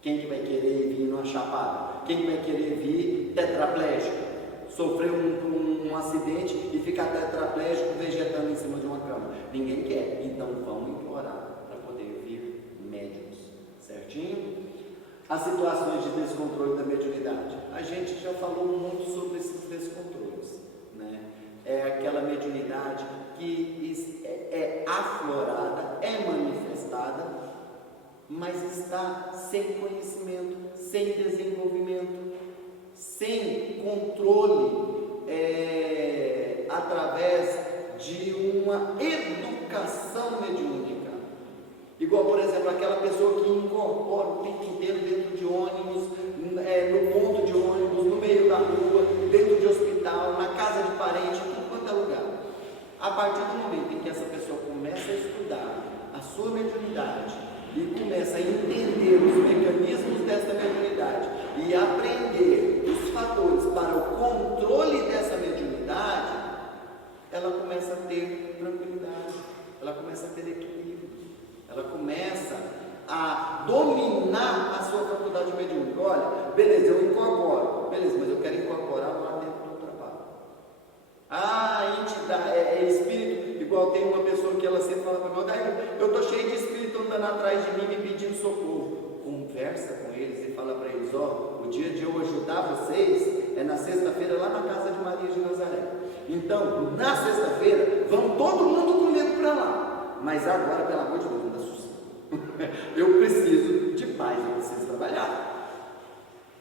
Quem que vai querer vir numa chapada? Quem que vai querer vir tetraplégico? Sofreu um acidente e ficar tetraplégico vegetando em cima de uma cama? Ninguém quer, então vamos implorar para poder vir médiuns, certinho? As situações de descontrole da mediunidade. A gente já falou muito sobre esses descontroles. aquela mediunidade que é aflorada, é manifestada, mas está sem conhecimento, sem desenvolvimento, sem controle, através de uma educação mediúnica. Igual, por exemplo, aquela pessoa que incorpora o tempo inteiro dentro de ônibus, no ponto de ônibus, no meio da rua, dentro de hospital, na casa de parente, em tudo quanto é lugar. A partir do momento em que essa pessoa começa a estudar a sua mediunidade e começa a entender os mecanismos dessa mediunidade e aprender os fatores para o controle dessa mediunidade, ela começa a ter tranquilidade, ela começa a ter equilíbrio, ela começa a dominar a sua faculdade mediúnica. Olha, beleza, eu incorporo, beleza, mas eu quero incorporar lá dentro do trabalho. Entidade, espírito, igual tem uma pessoa que ela sempre fala para mim, eu estou cheio de espírito andando atrás de mim me pedindo socorro. Conversa com eles e fala para eles, o dia de eu ajudar vocês é na sexta-feira lá na casa de Maria de Nazaré. Então, na sexta-feira, vão todo mundo comigo para lá. Mas agora, pelo amor de Deus, não dá susto. Eu preciso de paz, eu preciso trabalhar.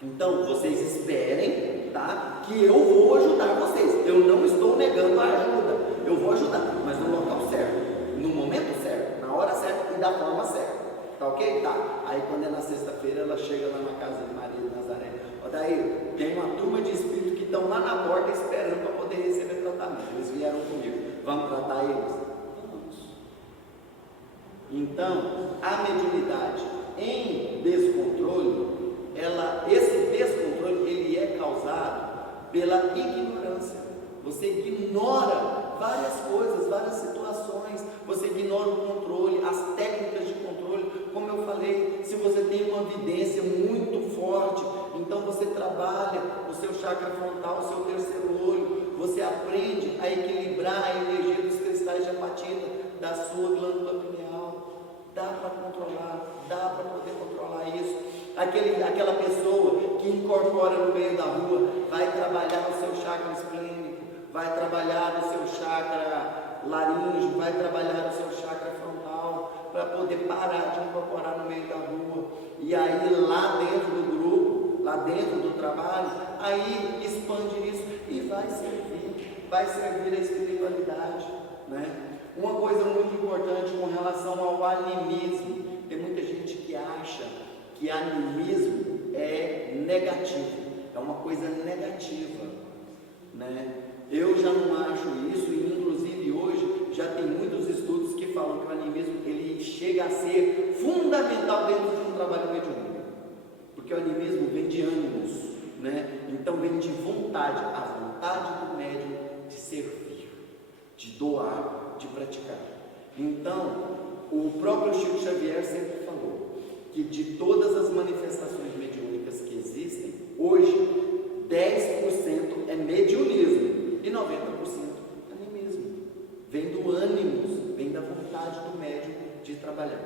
Então, vocês esperem, tá? Que eu vou ajudar vocês. Eu não estou negando a ajuda. Eu vou ajudar, mas no local certo, no momento certo, na hora certa e da forma certa. Tá ok? Tá. Aí quando é na sexta-feira, ela chega lá na casa de Maria de Nazaré. Daí tem uma turma de espíritos que estão lá na porta esperando para poder receber tratamento. Eles vieram comigo. Vamos tratar eles? Vamos. Então, a mediunidade em descontrole, esse descontrole, ele é causado pela ignorância. Você ignora várias coisas, várias situações, você ignora o controle, as técnicas de controle. Como eu falei, se você tem uma vidência muito forte, então você trabalha o seu chakra frontal, o seu terceiro olho, você aprende a equilibrar a energia dos cristais de apatita da sua glândula pineal. Dá para controlar, dá para poder controlar isso. Aquela pessoa que incorpora no meio da rua, vai trabalhar o seu chakra esplênico, vai trabalhar o seu chakra laríngeo, vai trabalhar o seu chakra frontal, para poder parar de incorporar no meio da rua. E aí lá dentro do grupo, lá dentro do trabalho, aí expande isso e vai servir a espiritualidade, né? Uma coisa muito importante com relação ao animismo, tem muita gente que acha que animismo é negativo, é uma coisa negativa, né? Eu já não acho isso, e inclusive hoje já tem muitos estudos que falam que o animismo ele chega a ser fundamental dentro de um trabalho mediúnico, porque o animismo vem de ânimos, né? Então vem de vontade, a vontade do médium de servir, de doar, de praticar. Então, o próprio Chico Xavier sempre falou que de todas as manifestações mediúnicas que existem, hoje 10% é mediunismo e 90% animismo. Vem do ânimo, vem da vontade do médium de trabalhar.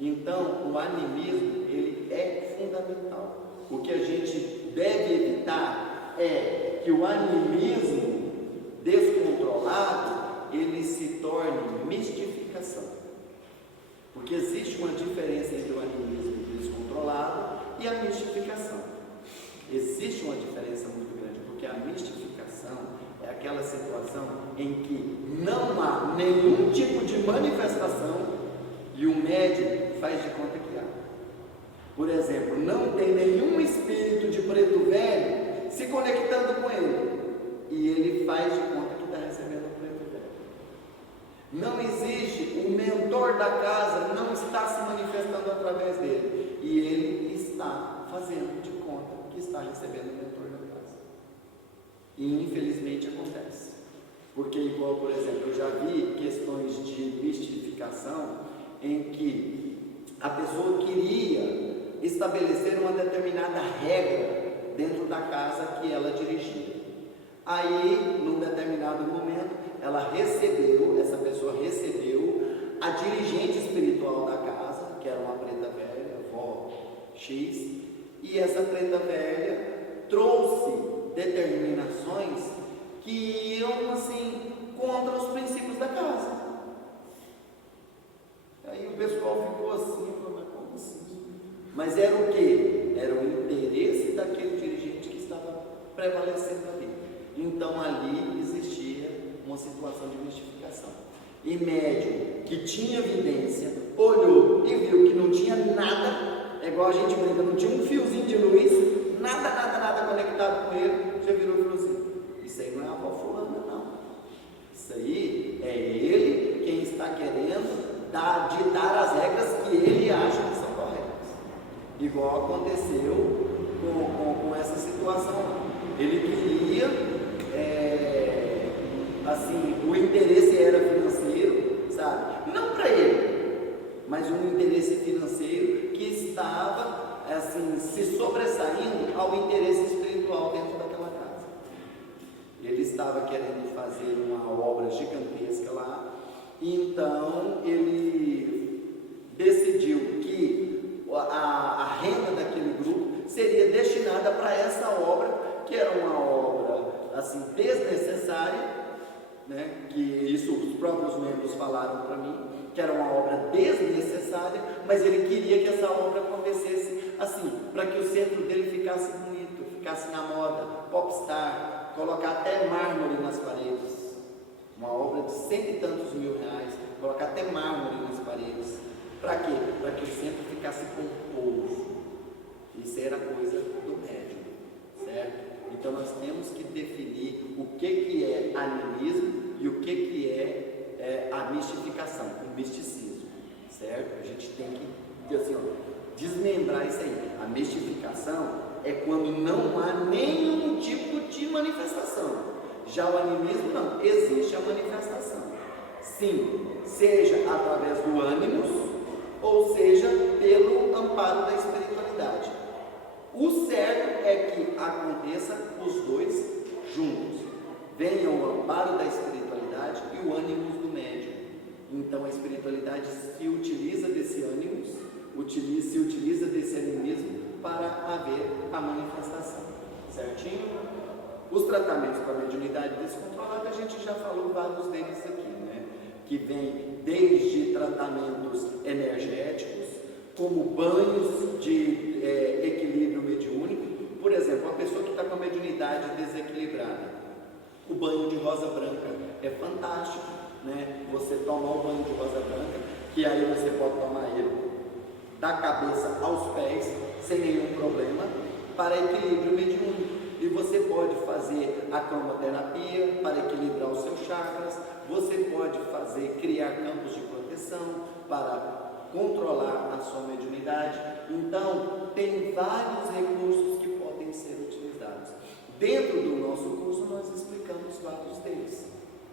Então, o animismo, ele é fundamental. O que a gente deve evitar é que o animismo descontrolado ele se torne mistificação, porque existe uma diferença entre o animismo descontrolado e a mistificação. Existe uma diferença muito grande, porque a mistificação é aquela situação em que não há nenhum tipo de manifestação e o médium faz de conta que há. Por exemplo, não tem nenhum espírito de preto velho se conectando com ele e ele faz de conta que está recebendo o preto velho. Não existe, o mentor da casa não está se manifestando através dele e ele está fazendo de conta que está recebendo o mentor da casa. E infelizmente acontece, porque igual, por exemplo, eu já vi questões de mistificação em que a pessoa queria estabelecer uma determinada regra dentro da casa que ela dirigia. Aí, num determinado momento, essa pessoa recebeu a dirigente espiritual da casa, que era uma preta velha, avó X, e essa preta velha trouxe determinações que iam assim contra os princípios da casa. Aí o pessoal ficou assim, mas como assim? Mas era o quê? Era o interesse daquele dirigente que estava prevalecendo ali. Então ali existia uma situação de mistificação. E médium que tinha evidência, olhou e viu que não tinha nada, é igual a gente brinca, não tinha um fiozinho de luz, nada conectado com ele, já virou e falou assim: isso aí não é a avó fulana, não. Isso aí é ele quem está querendo ditar as regras que ele acha que são corretas. Igual aconteceu com essa situação. Ele queria, assim, o interesse era financeiro, sabe? Não para ele, mas um interesse financeiro que estava, assim, se sobressaindo ao interesse espiritual dentro daquela casa. Ele estava querendo fazer uma obra gigantesca lá, então ele decidiu que a renda daquele grupo seria destinada para essa obra, que era uma obra assim desnecessária, né? Que isso os próprios membros falaram para mim, que era uma obra desnecessária, mas ele queria que essa obra acontecesse assim, para que o centro dele ficasse bonito, ficasse na moda, popstar, colocar até mármore nas paredes. Uma obra de 100 e tantos mil reais, colocar até mármore nas paredes. Para quê? Para que o centro ficasse composto. Isso era coisa do médium, certo? Então nós temos que definir o que é animismo e o que é a mistificação, o misticismo, certo? A gente tem que, assim, desmembrar isso aí. A mistificação é quando não há nenhum tipo de manifestação. Já o animismo não, existe a manifestação. Sim, seja através do ânimos, ou seja, pelo amparo da espiritualidade. O certo é que aconteça os dois juntos. Venha o amparo da espiritualidade e o ânimos do médium. Então a espiritualidade se utiliza desse ânimos, se utiliza desse animismo para haver a manifestação. Certinho? Os tratamentos para a mediunidade descontrolada, a gente já falou vários deles aqui, né? Que vem desde tratamentos energéticos, como banhos de equilíbrio mediúnico. Por exemplo, uma pessoa que está com a mediunidade desequilibrada, o banho de rosa branca é fantástico, né? Você tomar o banho de rosa branca, que aí você pode tomar ele da cabeça aos pés, sem nenhum problema, para equilíbrio mediúnico. E você pode fazer a cromoterapia para equilibrar os seus chakras, você pode criar campos de proteção para controlar a sua mediunidade. Então, tem vários recursos que podem ser utilizados. Dentro do nosso curso, nós explicamos vários deles,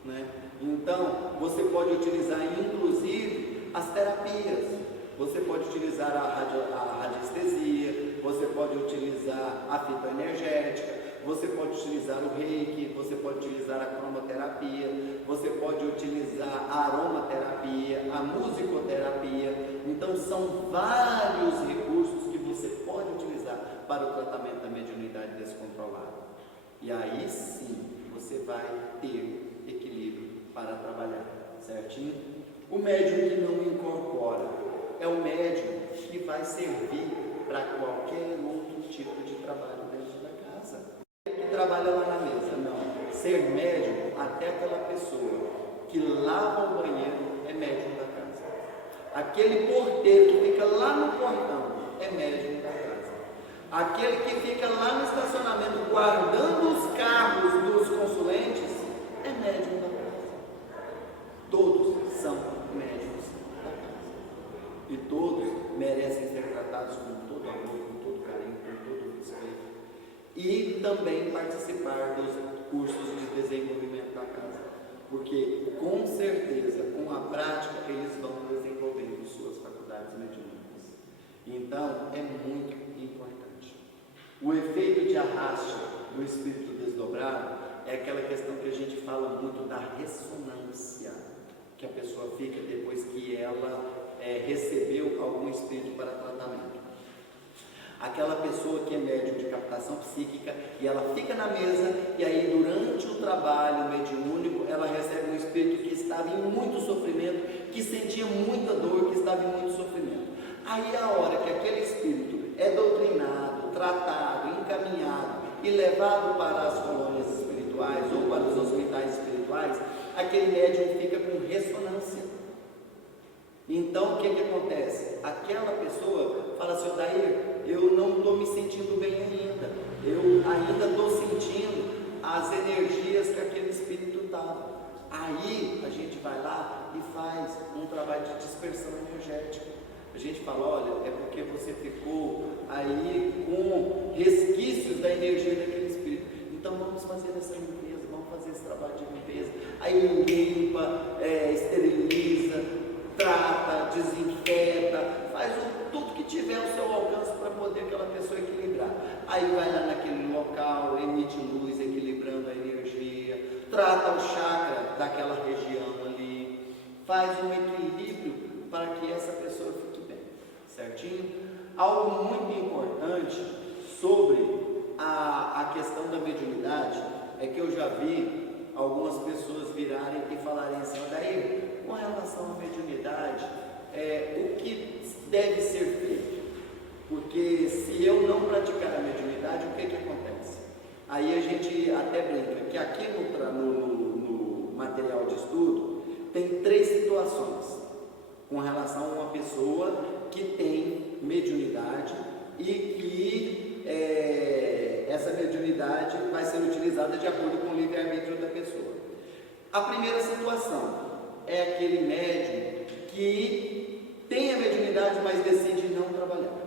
né? Então, você pode utilizar, inclusive, as terapias. Você pode utilizar a radiestesia, você pode utilizar a fitoenergética, você pode utilizar o reiki, você pode utilizar a cromoterapia, você pode utilizar a aromaterapia, a musicoterapia. Então são vários recursos que você pode utilizar para o tratamento da mediunidade descontrolada. E aí sim você vai ter equilíbrio para trabalhar, certinho? O médium que não incorpora é o médium que vai servir para qualquer outro tipo de trabalho dentro da casa. Que trabalha lá na mesa, não. Ser médium, até aquela pessoa que lava o banheiro é médium da casa. Aquele porteiro que fica lá no portão é médium da casa. Aquele que fica lá no estacionamento guardando os carros dos consulentes é médium da casa. Todos são médiums. E todos merecem ser tratados com todo amor, com todo carinho, com todo respeito. E também participar dos cursos de desenvolvimento da casa. Porque, com certeza, com a prática, eles vão desenvolvendo suas faculdades mediúnicas. Então, é muito importante. O efeito de arraste do espírito desdobrado é aquela questão que a gente fala muito da ressonância, que a pessoa fica depois que ela recebeu algum espírito para tratamento. Aquela pessoa que é médium de captação psíquica e ela fica na mesa e aí durante o trabalho mediúnico ela recebe um espírito que estava em muito sofrimento, que sentia muita dor, que estava em muito sofrimento. Aí a hora que aquele espírito é doutrinado, tratado, encaminhado e levado para as colônias espirituais ou para os hospitais espirituais, aquele médium fica com ressonância. Então o que acontece? Aquela pessoa fala assim: Odair, eu não estou me sentindo bem ainda, eu ainda estou sentindo as energias que aquele espírito estava. Aí a gente vai lá e faz um trabalho de dispersão energética. A gente fala: olha, é porque você ficou aí com resquícios da energia daquele espírito, então vamos fazer essa limpeza, vamos fazer esse trabalho de limpeza. Aí limpa, esteriliza, trata, desinfeta, faz tudo que tiver ao seu alcance para poder aquela pessoa equilibrar. Aí vai lá naquele local, emite luz, equilibrando a energia, trata o chakra daquela região ali, faz um equilíbrio para que essa pessoa fique bem, certinho? Algo muito importante sobre a questão da mediunidade é que eu já vi algumas pessoas virarem e falarem assim: daí, com relação à mediunidade, o que deve ser feito? Porque se eu não praticar a mediunidade, o que acontece? Aí a gente até brinca que aqui no material de estudo tem 3 situações com relação a uma pessoa que tem mediunidade e que essa mediunidade vai ser utilizada de acordo com o livre-arbítrio da pessoa. A primeira situação é aquele médium que tem a mediunidade, mas decide não trabalhar,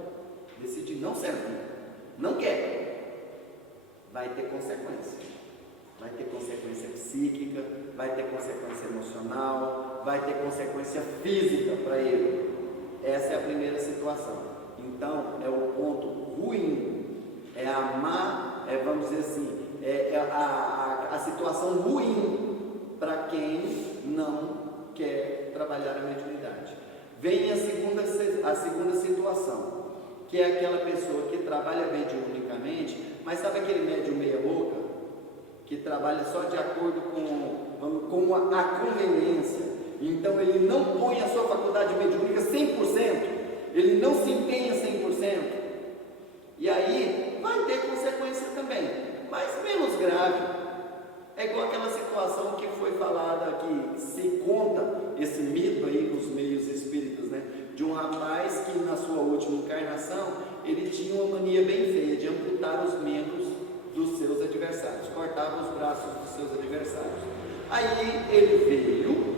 decide não servir, não quer. Vai ter consequência. Vai ter consequência psíquica, vai ter consequência emocional, vai ter consequência física para ele. Essa é a primeira situação. Então, é o ponto ruim, é a má, vamos dizer assim, a situação ruim para quem não quer trabalhar a mediunidade. Vem a segunda situação, que é aquela pessoa que trabalha mediunicamente, mas sabe aquele médium meia boca, que trabalha só de acordo com a conveniência. Então ele não põe a sua faculdade mediúnica 100%, ele não se empenha 100%, e aí vai ter consequência também, mas menos grave. É igual aquela situação que foi falada, que se conta esse mito aí nos meios espíritas, né? De um rapaz que na sua última encarnação ele tinha uma mania bem feia de amputar os membros dos seus adversários, cortava os braços dos seus adversários. Aí ele veio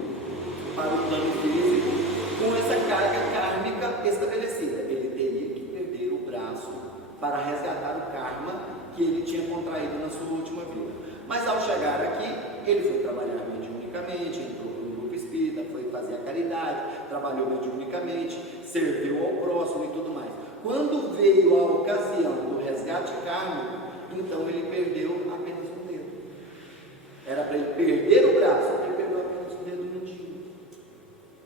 para o plano físico com essa carga kármica estabelecida. Ele teria que perder o braço para resgatar o karma que ele tinha contraído na sua última vida. Mas ao chegar aqui, ele foi trabalhar mediunicamente, entrou no grupo espírita, foi fazer a caridade, trabalhou mediunicamente, serviu ao próximo e tudo mais. Quando veio a ocasião do resgate kármico, então ele perdeu apenas um dedo. Era para ele perder o braço, ele perdeu apenas um dedo mindinho,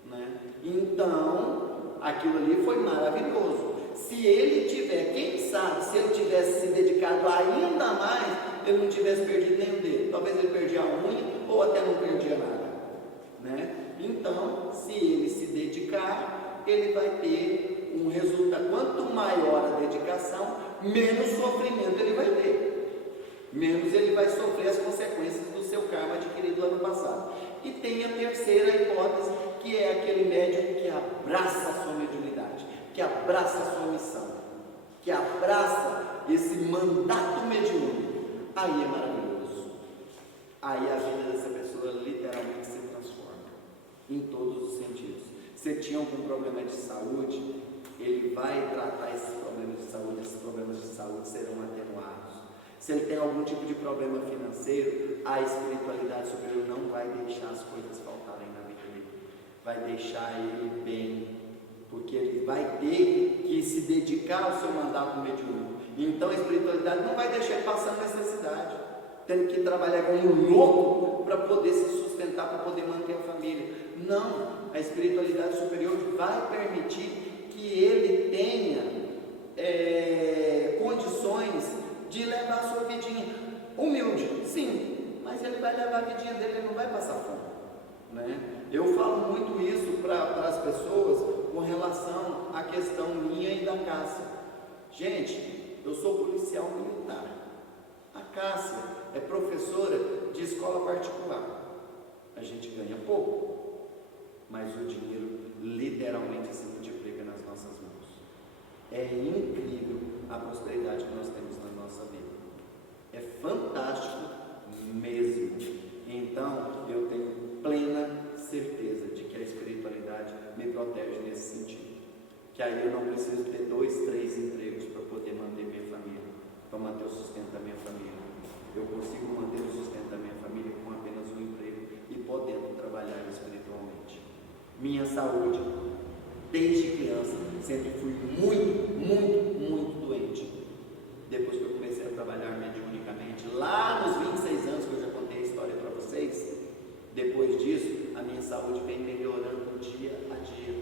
né? Então, aquilo ali foi maravilhoso. Se ele tiver, quem sabe, se ele tivesse se dedicado ainda mais, ele não tivesse perdido nenhum dedo. Talvez ele perdia a unha ou até não perdia nada, né? Então, se ele se dedicar, ele vai ter um resultado. Quanto maior a dedicação, menos sofrimento ele vai ter, menos ele vai sofrer as consequências do seu karma adquirido lá no passado. E tem a terceira hipótese, que é aquele médium que abraça a sua mediunidade, que abraça a sua missão, que abraça esse mandato mediúnico. Aí é maravilhoso. Aí a vida dessa pessoa literalmente se transforma em todos os sentidos. Se tinha algum problema de saúde, ele vai tratar esses problemas de saúde serão atenuados. Se ele tem algum tipo de problema financeiro, a espiritualidade superior não vai deixar as coisas faltarem na vida dele, vai deixar ele bem, porque ele vai ter que se dedicar ao seu mandato mediúnico. Então a espiritualidade não vai deixar ele passar necessidade, tendo que trabalhar como um louco para poder se sustentar, para poder manter a família. Não, a espiritualidade superior vai permitir que ele tenha melhorar a vidinha dele, ele não vai passar fome, né? Eu falo muito isso para as pessoas com relação à questão minha e da Cássia. Gente, eu sou policial militar. A Cássia é professora de escola particular. A gente ganha pouco, mas o dinheiro literalmente se multiplica nas nossas mãos. É incrível a prosperidade que nós temos na nossa vida. É fantástico mesmo. Então, eu tenho plena certeza de que a espiritualidade me protege nesse sentido. Que aí eu não preciso ter 2, 3 empregos para poder manter minha família, para manter o sustento da minha família. Eu consigo manter o sustento da minha família com apenas um emprego e podendo trabalhar espiritualmente. Minha saúde, desde criança, sempre fui muito doente. Depois que eu comecei a trabalhar mediunicamente, lá nos 26 anos que eu já contei a história para vocês, depois disso, a minha saúde vem melhorando dia a dia.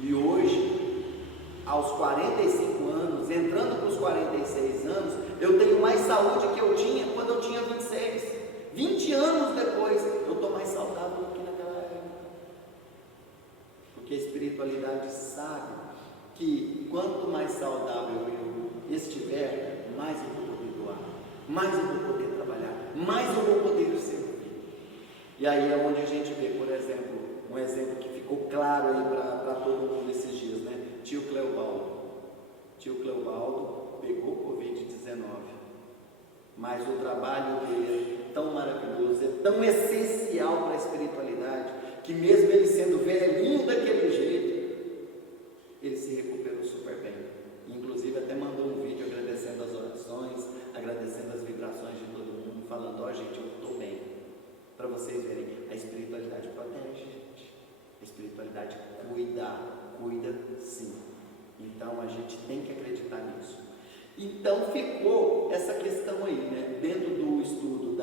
E hoje, aos 45 anos, entrando para os 46 anos, eu tenho mais saúde que eu tinha quando eu tinha 26. 20 anos depois, eu estou mais saudável do que naquela época. Porque a espiritualidade sabe que quanto mais saudável eu estiver, mais eu vou poder doar, mais eu vou poder trabalhar, mais eu vou poder servir. E aí é onde a gente vê, por exemplo, um exemplo que ficou claro aí para todo mundo esses dias, né? Tio Cleobaldo. Tio Cleobaldo pegou Covid-19, mas o trabalho dele é tão maravilhoso, é tão essencial para a espiritualidade, que mesmo ele sendo velhinho daquele jeito, ele se recuperou super bem. Inclusive até mandou um vídeo agradecendo as orações, agradecendo as vibrações de todo mundo, falando, ó gente, eu estou bem. Para vocês verem, a espiritualidade protege, gente. A espiritualidade cuida sim. Então a gente tem que acreditar nisso. Então ficou essa questão aí, né? Dentro do estudo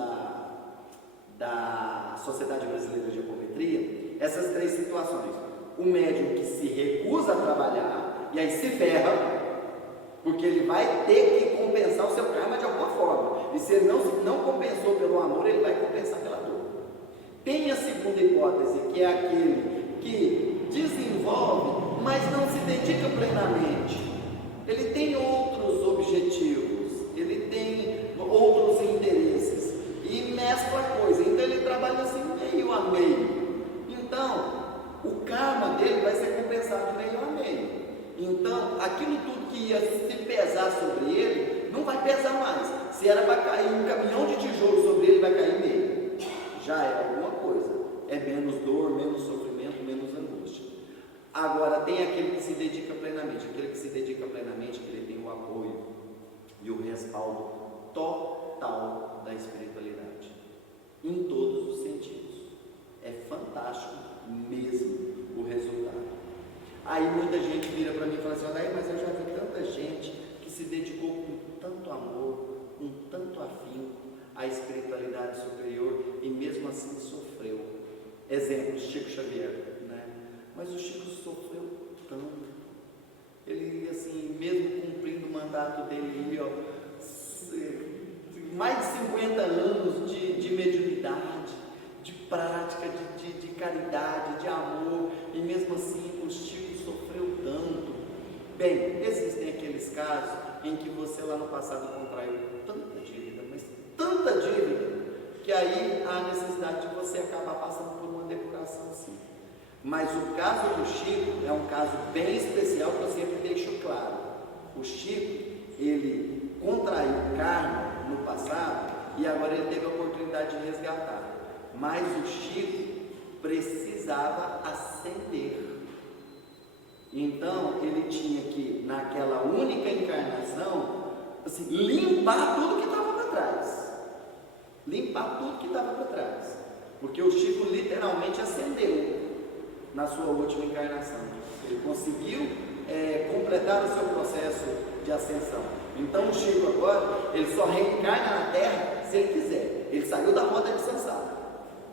da Sociedade Brasileira de Apometria, essas 3 situações. O médium que se recusa a trabalhar e aí se ferra, porque ele vai ter que compensar o seu karma de alguma forma. E se ele não compensou pelo amor, ele vai compensar pela dor. Tem a segunda hipótese, que é aquele que desenvolve, mas não se dedica plenamente. Ele tem outros objetivos, ele tem outros interesses e mescla a coisa. Então ele trabalha assim meio a meio. Então o karma dele vai ser compensado meio a meio. Então aquilo tudo que ia se pesar sobre ele não vai pesar mais. Se era para cair um caminhão de tijolo sobre ele, vai cair meio. Já é alguma coisa. É menos dor, menos sofrimento, menos angústia. Agora tem aquele que se dedica plenamente. Aquele que se dedica plenamente, ele tem o apoio e o respaldo total da espiritualidade, em todos os sentidos. É fantástico mesmo o resultado. Aí muita gente vira para mim e fala assim, mas eu já vi tanta gente que se dedicou com tanto amor, com tanto afinco à espiritualidade superior e mesmo assim sofreu. Exemplo, Chico Xavier, né? Mas o Chico sofreu tanto. Ele, assim, mesmo cumprindo o mandato dele, mais de 50 anos de mediunidade, de prática, de caridade, de amor, e mesmo assim o Chico sofreu tanto. Bem, existem aqueles casos em que você lá no passado contraiu tanta dívida, mas tanta dívida, que aí há necessidade de você acabar passando por uma depuração sim. Mas o caso do Chico é um caso bem especial que eu sempre deixo claro. O Chico, ele contraiu karma no passado e agora ele teve a oportunidade de resgatar. Mas o Chico precisava ascender. Então ele tinha que, naquela única encarnação, assim, limpar tudo que estava para trás. Limpar tudo que estava para trás. Porque o Chico literalmente ascendeu na sua última encarnação. Ele conseguiu completar o seu processo de ascensão. Então o Chico agora, ele só reencarna na Terra se ele quiser. Ele saiu da roda de Sansara.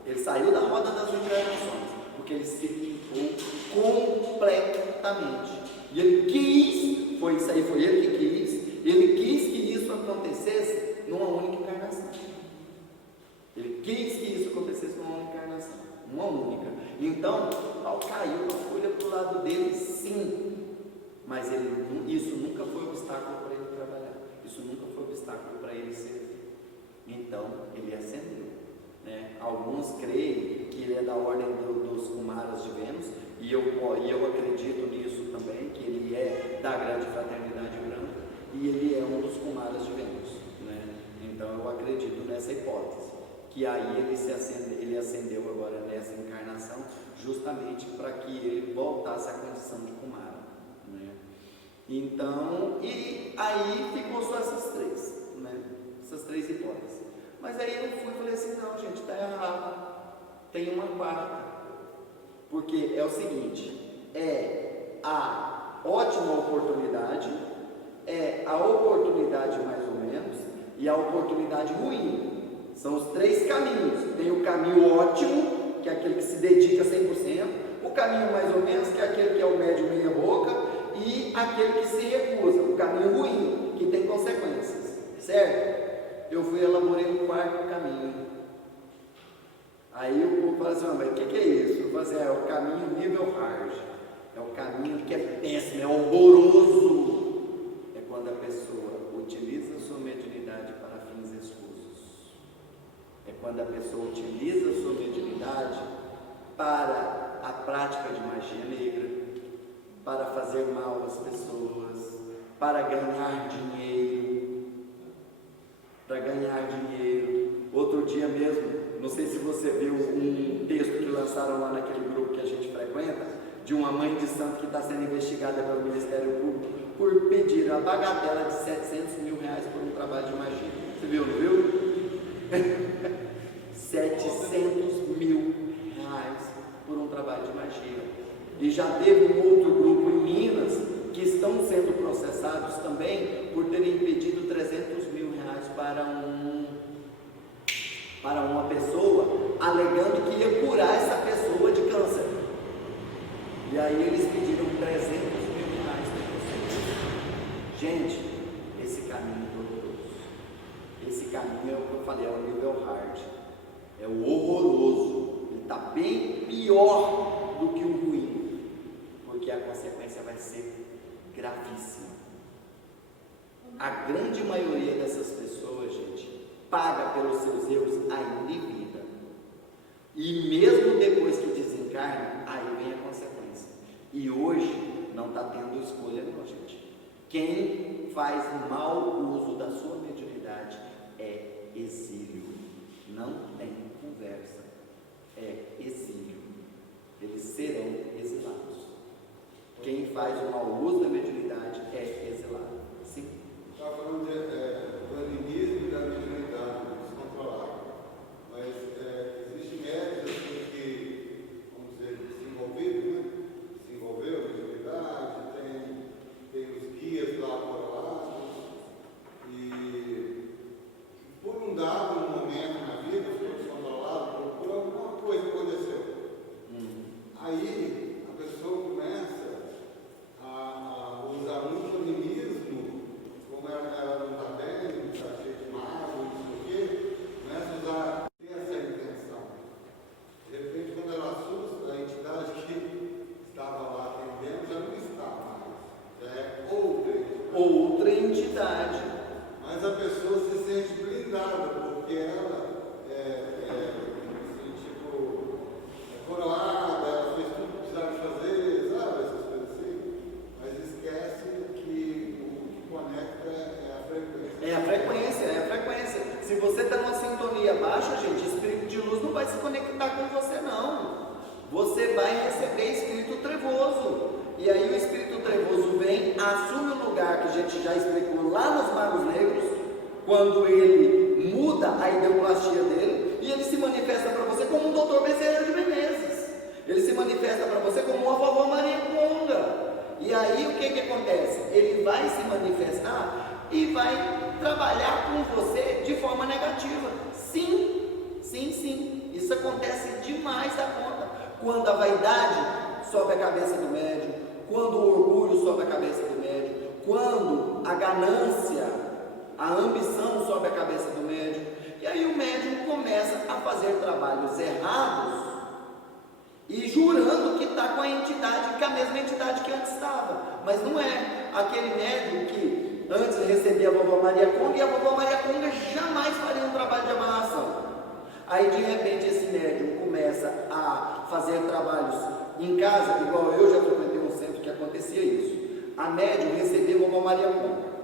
Ele saiu da roda das encarnações, porque ele se limpou completamente. E ele quis, foi ele que quis, ele quis que isso acontecesse numa única encarnação. Ele quis que isso acontecesse numa única encarnação, uma única. Então, caiu uma folha para o lado dele, sim, mas isso nunca foi obstáculo para ele trabalhar, isso nunca foi obstáculo para ele servir. Então, ele ascendeu. Né? Alguns creem que ele é da ordem dos Kumaras de Vênus, e eu acredito nisso também, que ele é da grande fraternidade branca, e ele é um dos Kumaras de Vênus. Né? Então, eu acredito nessa hipótese, que aí ele ascendeu agora nessa encarnação, justamente para que ele voltasse à condição de Kumara. Né? Então, e aí ficou só essas três, né? Essas três hipóteses. Mas aí eu fui e falei assim, não gente, está errado, tem uma quarta, porque é o seguinte, é a ótima oportunidade, é a oportunidade mais ou menos, e a oportunidade ruim. São os três caminhos. Tem o caminho ótimo, que é aquele que se dedica 100%, o caminho mais ou menos, que é aquele que é o médio meia boca, e aquele que se recusa, o caminho ruim, que tem consequências, certo? Eu fui elaborei um quarto caminho. Aí o povo fala assim, mas o que é isso? Eu falo assim, é o caminho nível hard, é o caminho que é péssimo, é horroroso. É quando a pessoa utiliza a sua mediunidade para fins escusos. É quando a pessoa utiliza a sua mediunidade para a prática de magia negra, para fazer mal às pessoas, para ganhar dinheiro. Outro dia mesmo, não sei se você viu um texto que lançaram lá naquele grupo que a gente frequenta, de uma mãe de santo que está sendo investigada pelo Ministério Público por pedir a bagatela de 700 mil reais por um trabalho de magia. Você viu, não viu? 700 mil reais por um trabalho de magia. E já teve um outro grupo em Minas que estão sendo processados também por terem pedido 300 mil reais para uma pessoa, alegando que ia curar essa pessoa de câncer. E aí eles pediram 300 mil reais para pessoa. Gente, esse caminho é doloroso. Esse caminho é o que eu falei, é o nível hard. É o horroroso. Ele está bem pior do que o ruim, porque a consequência vai ser gravíssima. A grande maioria dessas pessoas, gente, paga pelos seus erros ainda em vida. E mesmo depois que desencarna, aí vem a consequência. E hoje não está tendo escolha não, gente. Quem faz mau uso da sua mediunidade é exílio. Não tem conversa. É exílio. Eles serão exilados. Quem faz o mau uso da mediunidade é exilado. Sim. Está falando do animismo e da mediunidade descontrolada, mas existem médios assim que, vamos dizer, se envolveu na mediunidade, tem os guias lá correlatos, e por um dado momento na vida foi descontrolado, por alguma coisa que aconteceu. Aí a pessoa começa a usar muito animismo, como ela não está bem, está cheia de mágoa, não sei o quê, começa a usar, tem essa intenção. De repente, quando ela assusta, a entidade que estava lá atendendo já não está mais, já é outra entidade. Mas a pessoa se sente blindada, porque ela assim, tipo, é coroada, ela fez tudo que precisava fazer, sabe, essas coisas assim, mas esquece que o que conecta é a frequência. É a frequência. Se você está numa sintonia baixa, gente, espírito de luz não vai se conectar com você, não. Você vai receber espírito trevoso. E aí o espírito trevoso vem, assume o lugar que a gente já explicou lá nos Magos Negros, quando ele muda a ideoplastia dele, e ele se manifesta para você como um doutor Bezerra de Menezes. Ele se manifesta para você como uma vovó Maria Conga. E aí o que acontece? Ele vai se manifestar e vai trabalhar com você de forma negativa. Sim. Isso acontece demais da conta. Quando a vaidade sobe a cabeça do médium, quando o orgulho sobe a cabeça do médium, quando a ganância, a ambição sobe a cabeça do médium. E aí o médium começa a fazer trabalhos errados e jurando que está com a entidade, que é a mesma entidade que antes estava, mas não é. Aquele médium que antes recebia a vovó Maria Conga, e a vovó Maria Conga jamais faria um trabalho de amarração. Aí de repente esse médium começa a fazer trabalhos em casa, igual eu já frequentei um centro que acontecia isso. A médium recebia a vovó Maria Conga.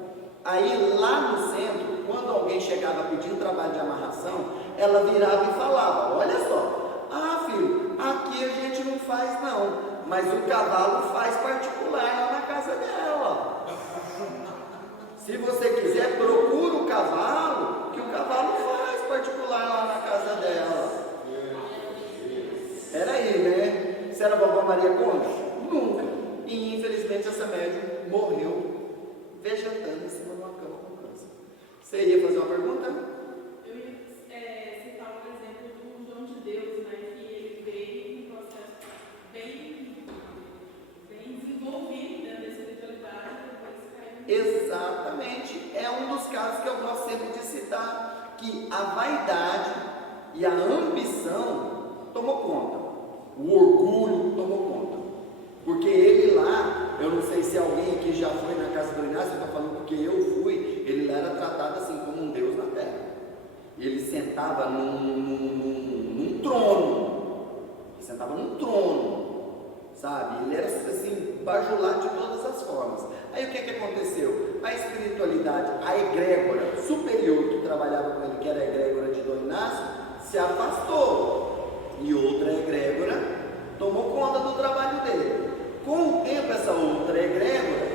Aí lá no centro, quando alguém chegava pedindo trabalho de amarração, ela virava e falava: olha só, filho, aqui a gente não faz não, mas o cavalo faz particular lá na casa dela. Se você quiser, procura o cavalo, que o cavalo faz particular lá na casa dela. Era aí, né? Você era a vovó Maria Conga? Nunca. E infelizmente essa médium morreu vegetando em cima de uma cama com câncer. Você ia fazer uma pergunta? Eu ia citar o exemplo do João de Deus, né, que ele veio em um processo bem desenvolvido dentro da espiritualidade, depois caiu. Exatamente, é um dos casos que eu gosto sempre de citar, que a vaidade e a ambição tomou conta, o orgulho tomou conta, porque ele lá, eu não sei se alguém aqui já foi na casa do Inácio, eu estou falando porque eu fui, ele lá era tratado assim como um Deus na terra, ele sentava num trono, sabe, ele era assim, bajulado de todas as formas. Aí o que aconteceu? A espiritualidade, a egrégora superior que trabalhava com ele, que era a egrégora de Dom Inácio, se afastou, e outra egrégora tomou conta do trabalho dele. Com o tempo, essa outra egrégora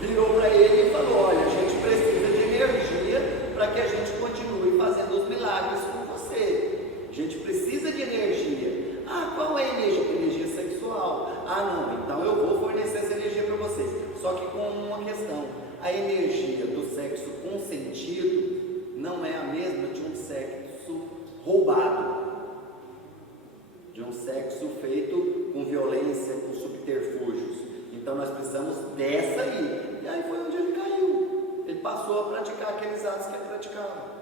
virou para ele e falou: olha, a gente precisa de energia para que a gente continue fazendo os milagres com você. A gente precisa de energia. Qual é a energia? Energia sexual. Não, então eu vou fornecer essa energia para vocês. Só que com uma questão: a energia do sexo consentido não é a mesma de um sexo roubado, de um sexo feito com violência, com subterfúgios. Então nós precisamos dessa aí. E aí foi onde ele caiu. Ele passou a praticar aqueles atos que ele praticava.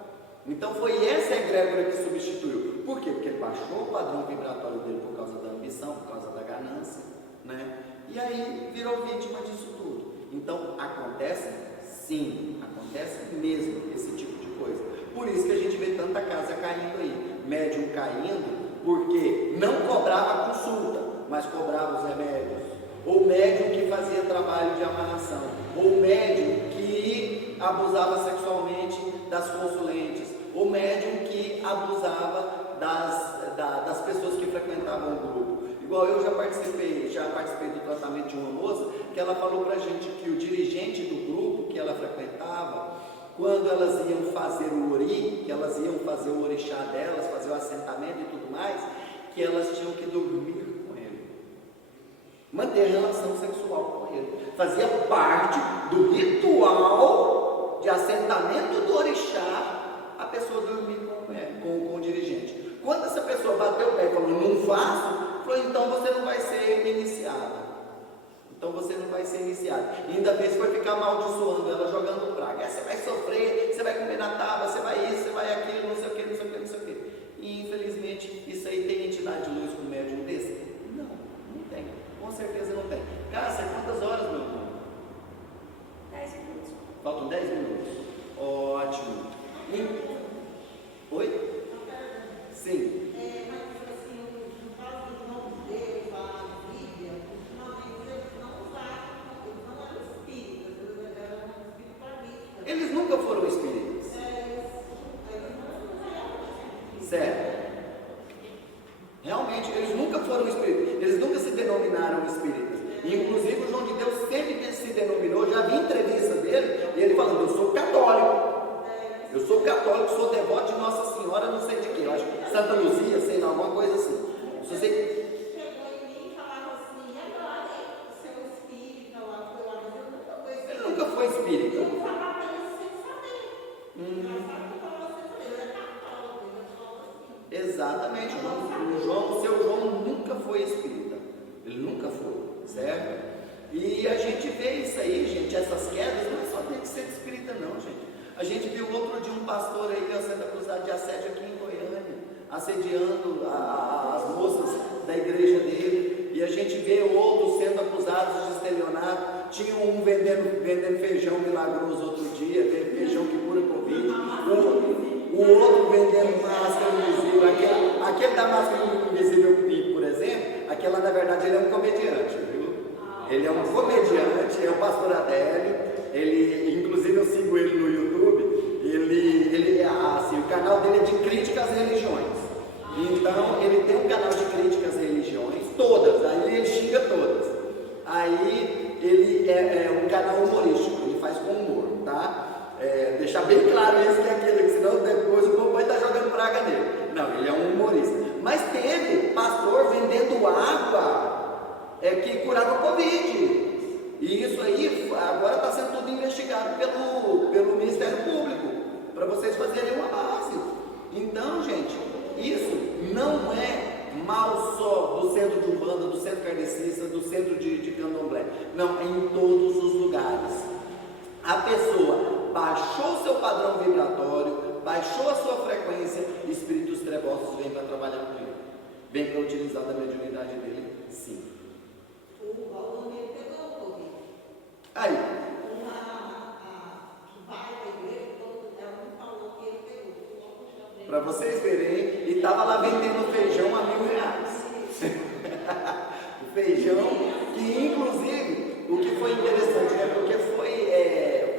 Então foi essa egrégora que substituiu. Por quê? Porque ele baixou o padrão vibratório dele por causa da ambição, por causa da ganância, né? E aí virou vítima disso tudo. Então acontece sim, acontece mesmo esse tipo de coisa. Por isso que a gente vê tanta casa caindo aí, médium caindo, porque não cobrava consulta, mas cobrava os remédios, ou médium que fazia trabalho de amarração, ou médium que abusava sexualmente das consulentes, ou médium que abusava das pessoas que frequentavam o grupo. Igual eu já participei do tratamento de uma moça, que ela falou pra gente que o dirigente do grupo que ela frequentava, quando elas iam fazer o ori, que elas iam fazer o orixá delas, fazer o assentamento e tudo mais, que elas tinham que dormir com ele, manter relação sexual com ele, fazia parte do ritual de assentamento do orixá, a pessoa dormir com o dirigente. Quando essa pessoa bateu o pé e falou: não faço, falou: então você não vai ser iniciada. Então você não vai ser iniciado. E ainda fez foi ficar amaldiçoando ela, jogando praga. Você vai sofrer, você vai comer na tábua, você vai isso, você vai aquilo, não sei o que, não sei o que, não sei o que. E infelizmente, isso aí tem entidade de luz com médium desse? Não, não tem. Com certeza não tem. Cássia, quantas horas, meu irmão? 10 minutos. Faltam 10 minutos. Ótimo. Oi? Sim. Eles nunca foram espíritas. Certo. Realmente, eles nunca foram espíritas. Eles nunca se denominaram espíritas. Inclusive, o João de Deus sempre se denominou. Já vi entrevista dele e ele falando: eu sou católico. Eu sou católico, sou devoto de Nossa Senhora, não sei de quê. Eu acho que Santa Luzia, sei lá, alguma coisa assim. Se você... Ele nunca foi espírita. Exatamente, o seu João nunca foi espírita, ele nunca foi, certo? E a gente vê isso aí, gente, essas quedas, não é só tem que ser espírita não, gente. A gente viu outro dia um pastor aí, o Santa Cruzada de Assédio, assediando as moças da igreja dele, e a gente vê outros sendo acusados de estelionato. Tinha um vendendo feijão milagroso outro dia, feijão que cura Covid, o outro vendendo máscara invisível, aquele da máscara invisível comigo, por exemplo, aquela na verdade ele é um comediante, viu? Ele é um comediante, é o pastor Adélio, ele, inclusive eu sigo ele no YouTube, assim, o canal dele é de crítica às religiões. Então ele tem um canal de crítica às religiões, todas, aí ele xinga todas. Aí ele é um canal humorístico, ele faz com humor, tá? Deixar bem claro isso que é aquilo, que senão depois o povo vai estar jogando praga nele. Não, ele é um humorista. Mas teve pastor vendendo água que curava Covid. E isso aí agora está sendo tudo investigado pelo Ministério Público, para vocês fazerem uma base. Então, gente, isso não é mal só do centro de Umbanda, do centro kardecista, do centro de candomblé. Não, é em todos os lugares. A pessoa baixou seu padrão vibratório, baixou a sua frequência, espíritos trevosos vêm para trabalhar com ele. Vem para utilizar da mediunidade dele, sim. O aluno ele pegou o Covid. Aí. Que vai para a igreja, ela me falou que ele pegou. Para vocês verem, e estava lá vendendo feijão a R$1.000. O feijão, que inclusive, o que foi interessante, né? Porque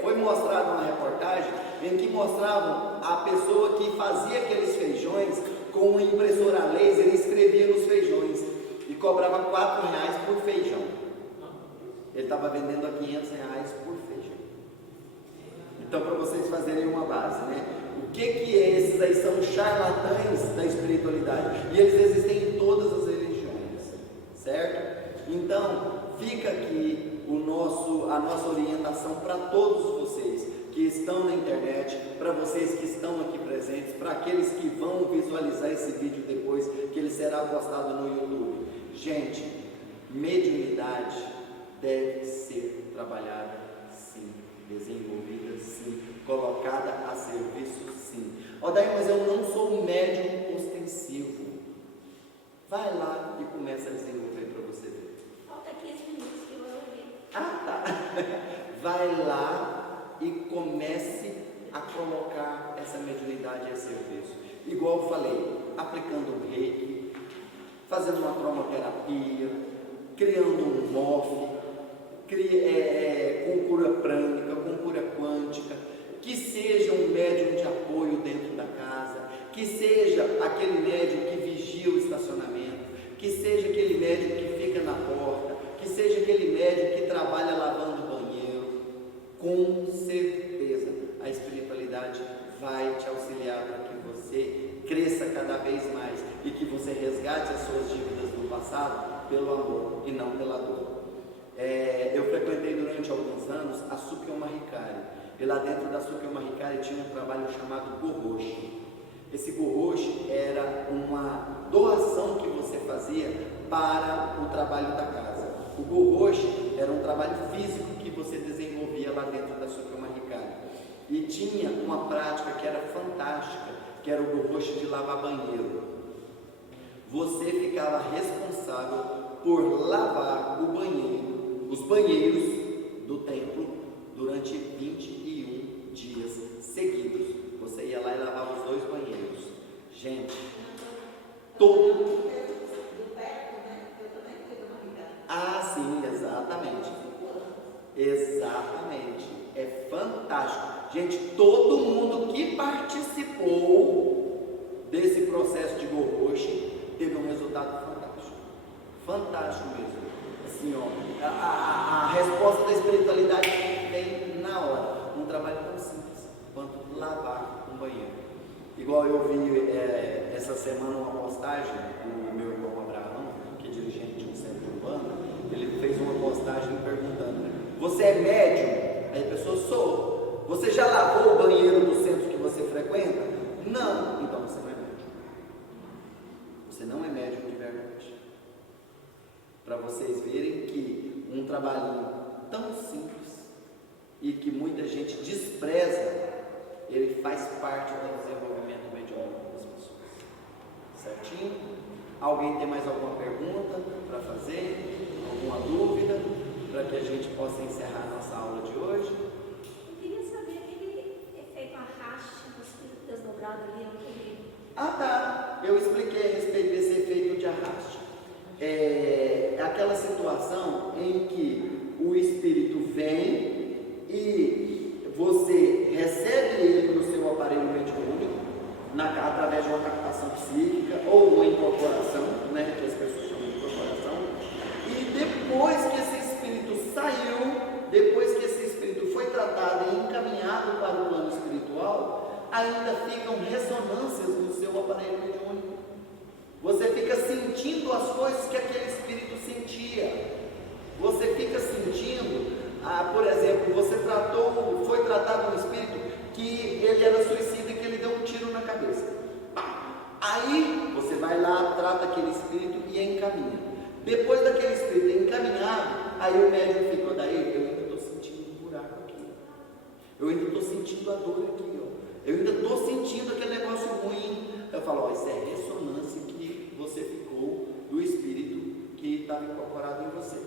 foi mostrado uma reportagem em que mostravam a pessoa que fazia aqueles feijões com uma impressora laser, ele escrevia nos feijões e cobrava R$4 por feijão. Ele estava vendendo a R$500 por feijão. Então, para vocês fazerem uma base, né? O que é esses aí? São charlatães da espiritualidade. E eles existem em todas as religiões, certo? Então, fica aqui a nossa orientação para todos vocês que estão na internet, para vocês que estão aqui presentes, para aqueles que vão visualizar esse vídeo depois, que ele será postado no YouTube. Gente, mediunidade deve ser trabalhada sim, desenvolvida sim, colocada a serviço sim. Daí, mas eu não sou um médium ostensivo. Vai lá e começa a desenvolver para você ver. Falta 15 minutos que eu vou ouvir. Tá. Vai lá e comece a colocar essa mediunidade a serviço. Igual eu falei, aplicando um reiki, fazendo uma cromoterapia, criando um MOF, com cura prânica, com cura quântica, que seja um médium de apoio dentro da casa, que seja aquele médium que vigia o estacionamento, que seja aquele médium que fica na porta, que seja aquele médium que trabalha lavando o banheiro. Com certeza a espiritualidade vai te auxiliar para que você cresça cada vez mais e que você resgate as suas dívidas do passado pelo amor e não pela dor. Eu frequentei durante alguns anos a Sukyo Mahikari, e lá dentro da Sukyo Mahikari tinha um trabalho chamado Gohoshi. Esse Gohoshi era uma doação que você fazia para o trabalho da casa. O Gohoshi era um trabalho físico que você desenvolvia lá dentro da Sukyo Mahikari, e tinha uma prática que era fantástica, que era o Gohoshi de lavar banheiro. Você ficava responsável por lavar os banheiros do templo durante 21 dias seguidos. Você ia lá e lavava os 2 banheiros. Gente, todo... sim, exatamente. Exatamente. É fantástico. Gente, todo mundo que participou desse processo de Gohoshi teve um resultado fantástico. Fantástico mesmo. Assim, a resposta da espiritualidade vem na hora. Um trabalho tão simples quanto lavar um banheiro. Igual eu vi essa semana uma postagem do meu irmão Abraão, que é dirigente de um centro urbano. Ele fez uma postagem perguntando: você é médium? Aí a pessoa: sou. Você já lavou o banheiro do centro que você frequenta? Não. Então você não é médium. Você não é médium de verdade. Para vocês verem que um trabalhinho tão simples e que muita gente despreza, ele faz parte do desenvolvimento mediúnico das pessoas. Certinho? Alguém tem mais alguma pergunta para fazer? Alguma dúvida? Para que a gente possa encerrar a nossa aula de hoje? Eu queria saber aquele efeito arraste do espírito desdobrado ali, aquele... Ah, tá. Eu expliquei a respeito desse efeito de arraste. É aquela situação em que o espírito vem e você recebe ele no seu aparelho mediúnico, através de uma captação psíquica ou uma incorporação, né, que as pessoas chamam de incorporação, e depois que esse espírito saiu, depois que esse espírito foi tratado e encaminhado para o plano espiritual, ainda ficam ressonâncias no seu aparelho mediúnico. Você fica sentindo as coisas que aquele espírito sentia. Você fica sentindo, por exemplo, foi tratado um espírito que ele era suicida e que ele deu um tiro na cabeça. Aí você vai lá, trata aquele espírito e encaminha. Depois daquele espírito encaminhado, aí o médium fica, daí eu ainda estou sentindo um buraco aqui. Eu ainda estou sentindo a dor aqui, ó. Eu ainda estou sentindo aquele negócio ruim. Eu falo, isso é ressonância que você ficou do espírito que estava incorporado em você.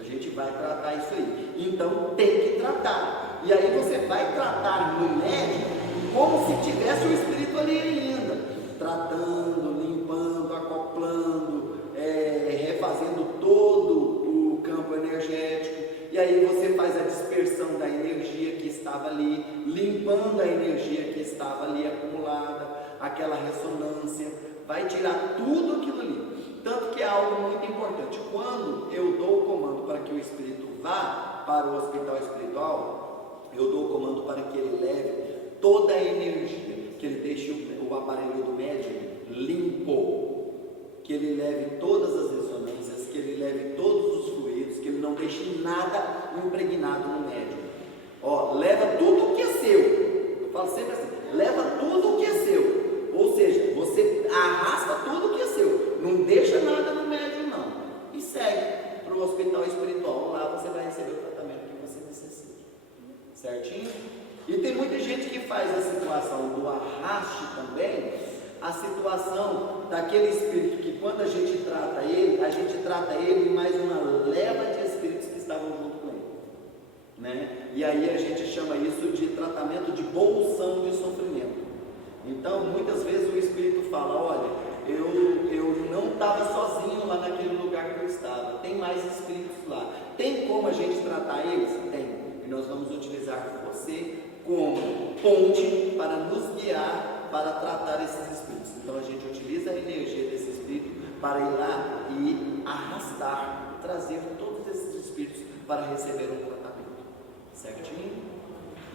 A gente vai tratar isso aí. Então tem que tratar. E aí você vai tratar no médico como se tivesse o espírito ali ainda, tratando, limpando, acoplando, refazendo todo o campo energético. E aí você faz a dispersão da energia que estava ali, limpando a energia que estava ali acumulada, aquela ressonância, vai tirar tudo aquilo ali. Tanto que é algo muito importante. Quando eu dou o comando para que o espírito vá para o hospital espiritual, eu dou o comando para que ele leve toda a energia, que ele deixe o aparelho do médium limpo, que ele leve todas as ressonâncias, que ele leve todos os fluidos, que ele não deixe nada impregnado no médium. Leva tudo o que é seu. Eu falo sempre assim, leva tudo o que é seu. Ou seja, você arrasta tudo o que é seu. Não deixa nada no médium, não. E segue para o hospital espiritual. Lá você vai receber o tratamento que você necessita. Certinho? E tem muita gente que faz a situação do arraste também, a situação daquele espírito que quando a gente trata ele e mais uma leva de espíritos que estavam junto com ele. Né? E aí a gente chama isso de tratamento de bolsão de sofrimento. Então, muitas vezes o espírito fala, olha, eu não estava sozinho lá naquele lugar que eu estava, tem mais espíritos lá. Tem como a gente tratar eles? Tem. E nós vamos utilizar você como ponte para nos guiar para tratar esses espíritos. Então a gente utiliza a energia desse espírito para ir lá e arrastar, trazer todos esses espíritos para receber um tratamento. Certinho?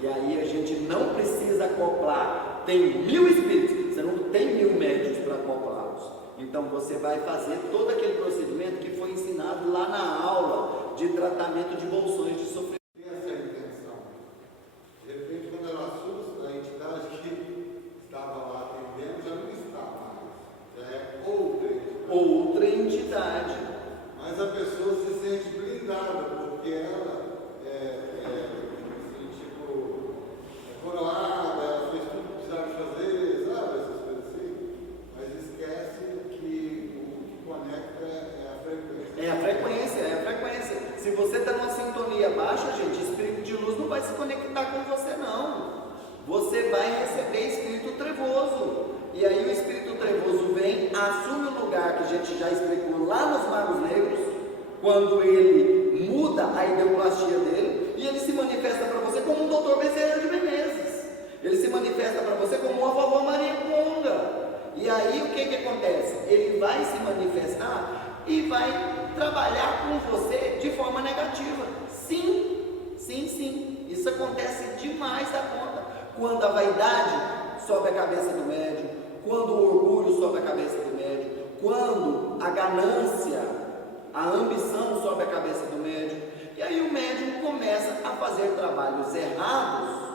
E aí a gente não precisa acoplar. Tem 1000 espíritos, você não tem 1000 médios para acoplá-los. Então você vai fazer todo aquele procedimento que foi ensinado lá na aula de tratamento de bolsões de sofrimento. Essa é a intenção. De repente, quando ela assusta, a entidade que estava lá atendendo já não está mais. Já é outra entidade. Mas a pessoa se sente blindada, porque ela coroada, ela fez tudo que precisava fazer, sabe, essas coisas assim. Mas esquece que o que conecta é a frequência. É a frequência. Se você está numa sintonia baixa, gente, espírito de luz não vai se conectar com você, não. Você vai receber espírito trevoso. E aí o espírito trevoso vem, assume o lugar que a gente já explicou lá nos Magos Negros, quando ele muda a ideoplastia dele, e ele se manifesta para você como um doutor Bezerra de Menezes. Ele se manifesta para você como uma vovó Maria Conga. E aí o que acontece? Ele vai se manifestar e vai trabalhar com você de forma negativa. Sim. Isso acontece demais da conta. Quando a vaidade sobe a cabeça do médium, quando o orgulho sobe a cabeça do médium, quando a ganância, a ambição sobe a cabeça do médium, e aí o médium começa a fazer trabalhos errados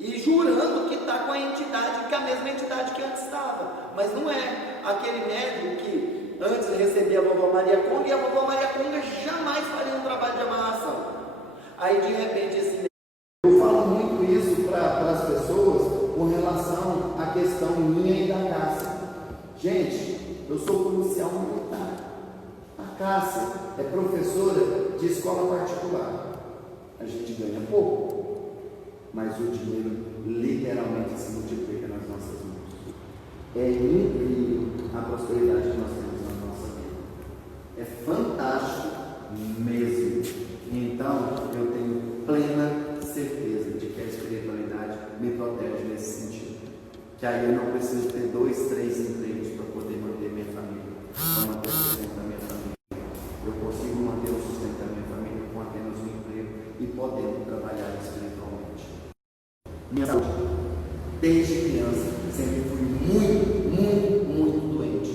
e jurando que está com a entidade, que é a mesma entidade que antes estava, mas não é. Aquele médium que antes recebia a vovó Maria Conga, e a vovó Maria Conga jamais faria um trabalho de amarração. Aí de repente esse... Eu falo muito isso para as pessoas com relação à questão minha e da Cássia. Gente, eu sou policial militar. A Cássia é professora de escola particular. A gente ganha pouco, mas o dinheiro literalmente se multiplica nas nossas mãos. É incrível a prosperidade que nós temos na nossa vida. É fantástico mesmo. Então, eu tenho plena certeza de que a espiritualidade me protege nesse sentido. Que aí eu não preciso ter 2, 3 empregos para poder manter minha família, para manter o sustento da minha família. Eu consigo manter o sustento da minha família com apenas um emprego e podendo trabalhar espiritualmente. Minha saúde, desde criança, sempre fui muito doente.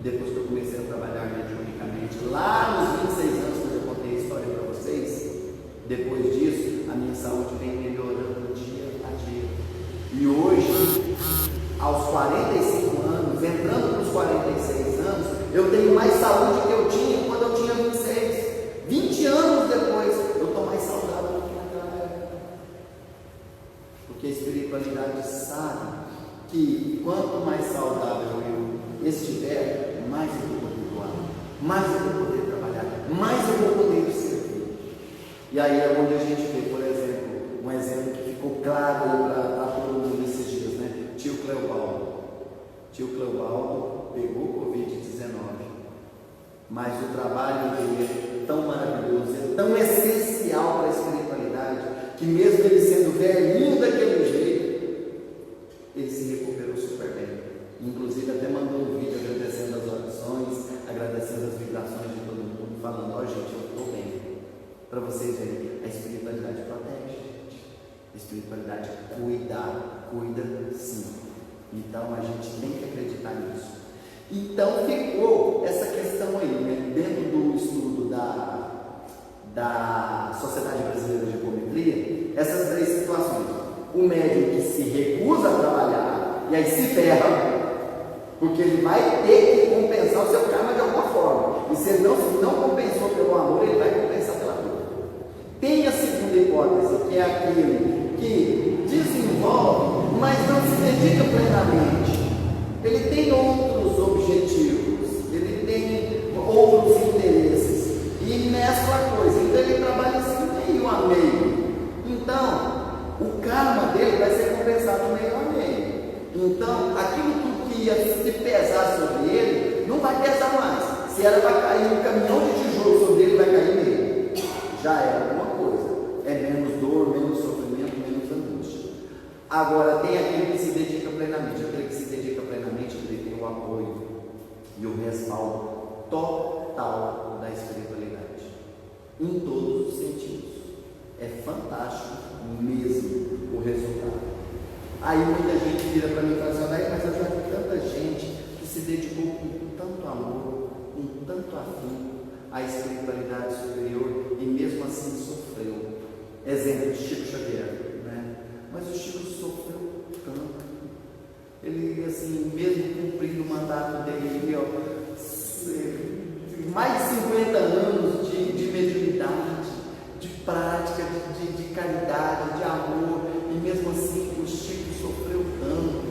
Depois que eu comecei a trabalhar mediunicamente, lá nos 26 anos, quando eu contei a história para vocês, depois disso, a minha saúde vem melhorando dia a dia. E hoje, aos 45 anos, entrando para os 46 anos, eu tenho mais saúde que eu tinha quando eu tinha 26. 20 anos depois, eu estou mais saudável do que naquela época. Porque a espiritualidade sabe que quanto mais saudável eu estiver, mais eu vou poder doar, mais eu vou poder trabalhar, mais eu vou poder servir. E aí é onde a gente vê, por exemplo, um exemplo que ficou claro para todo mundo esses dias, né? Tio Cleobaldo. Tio Cleobaldo pegou Covid-19, mas o trabalho dele é tão maravilhoso, é tão essencial para a espiritualidade, que mesmo ele sendo velhinho daquele jeito, ele se recuperou super bem. Inclusive até mandou um vídeo agradecendo as orações, agradecendo as vibrações de todo mundo, falando: ó, gente, eu estou bem. Para vocês verem, a espiritualidade protege, gente. A espiritualidade cuida sim. Então a gente tem que acreditar nisso. Então ficou essa questão aí, né? Dentro do estudo da Sociedade Brasileira de Apometria, essas 3 situações. O médium que se recusa a trabalhar e aí se ferra, porque ele vai ter que compensar o seu karma de alguma forma. E se ele não compensou pelo amor, ele vai compensar pela dor. Tem a segunda hipótese, que é aquele que desenvolve, mas não se dedica plenamente. Ele tem outros objetivos, ele tem outros interesses e mescla a coisa. Então ele trabalha assim meio a meio. Então o karma dele vai ser compensado meio a meio. Então aquilo que ia se pesar sobre ele não vai pesar mais. Se era para cair um caminhão de tijolo sobre ele, vai cair nele. Já é alguma coisa. É menos dor, menos sofrimento, menos angústia. Agora tem aquele que se dedica plenamente. Aquele que se dedica plenamente, ele tem o apoio e o respaldo total da espiritualidade, em todos os sentidos. É fantástico mesmo o resultado. Aí muita gente vira para mim e fala assim: mas eu já vi tanta gente que se dedicou com tanto amor, com tanto afinco à espiritualidade superior e mesmo assim sofreu. Exemplo, Chico Xavier, né? Mas o Chico sofreu tanto. Ele, assim, mesmo cumprindo o mandato dele, mais de 50 anos de mediunidade, de prática, de caridade, de amor, e mesmo assim o Chico sofreu tanto.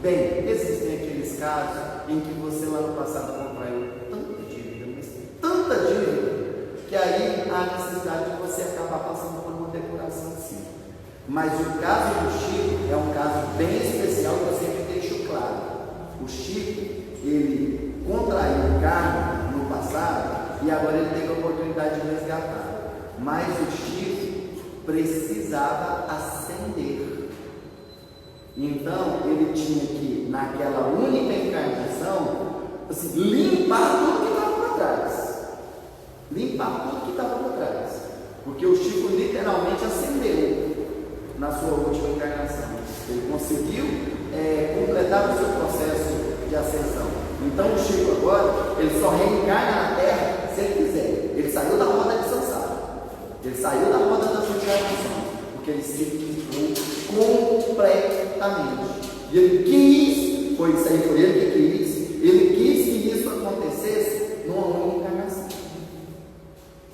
Bem, existem aqueles casos em que você lá no passado contraiu tanta dívida, mas tanta dívida, que aí há necessidade de você acabar passando por uma depuração sim. Mas o caso do Chico é um caso bem especial que eu sempre deixo claro. O Chico, ele contraiu o karma no passado e agora ele teve a oportunidade de resgatar. Mas o Chico precisava ascender. Então ele tinha que, naquela única encarnação, assim, limpar tudo que estava para trás. Limpar tudo que estava para trás. Porque o Chico literalmente ascendeu na sua última encarnação. Ele conseguiu completar o seu processo de ascensão. Então o Chico agora, ele só reencarna na Terra se ele quiser. Ele saiu da roda de Sansara. Ele saiu da roda das encarnações, porque ele se livrou completamente. E ele quis, foi isso aí, foi ele que quis, ele quis que isso acontecesse numa única encarnação.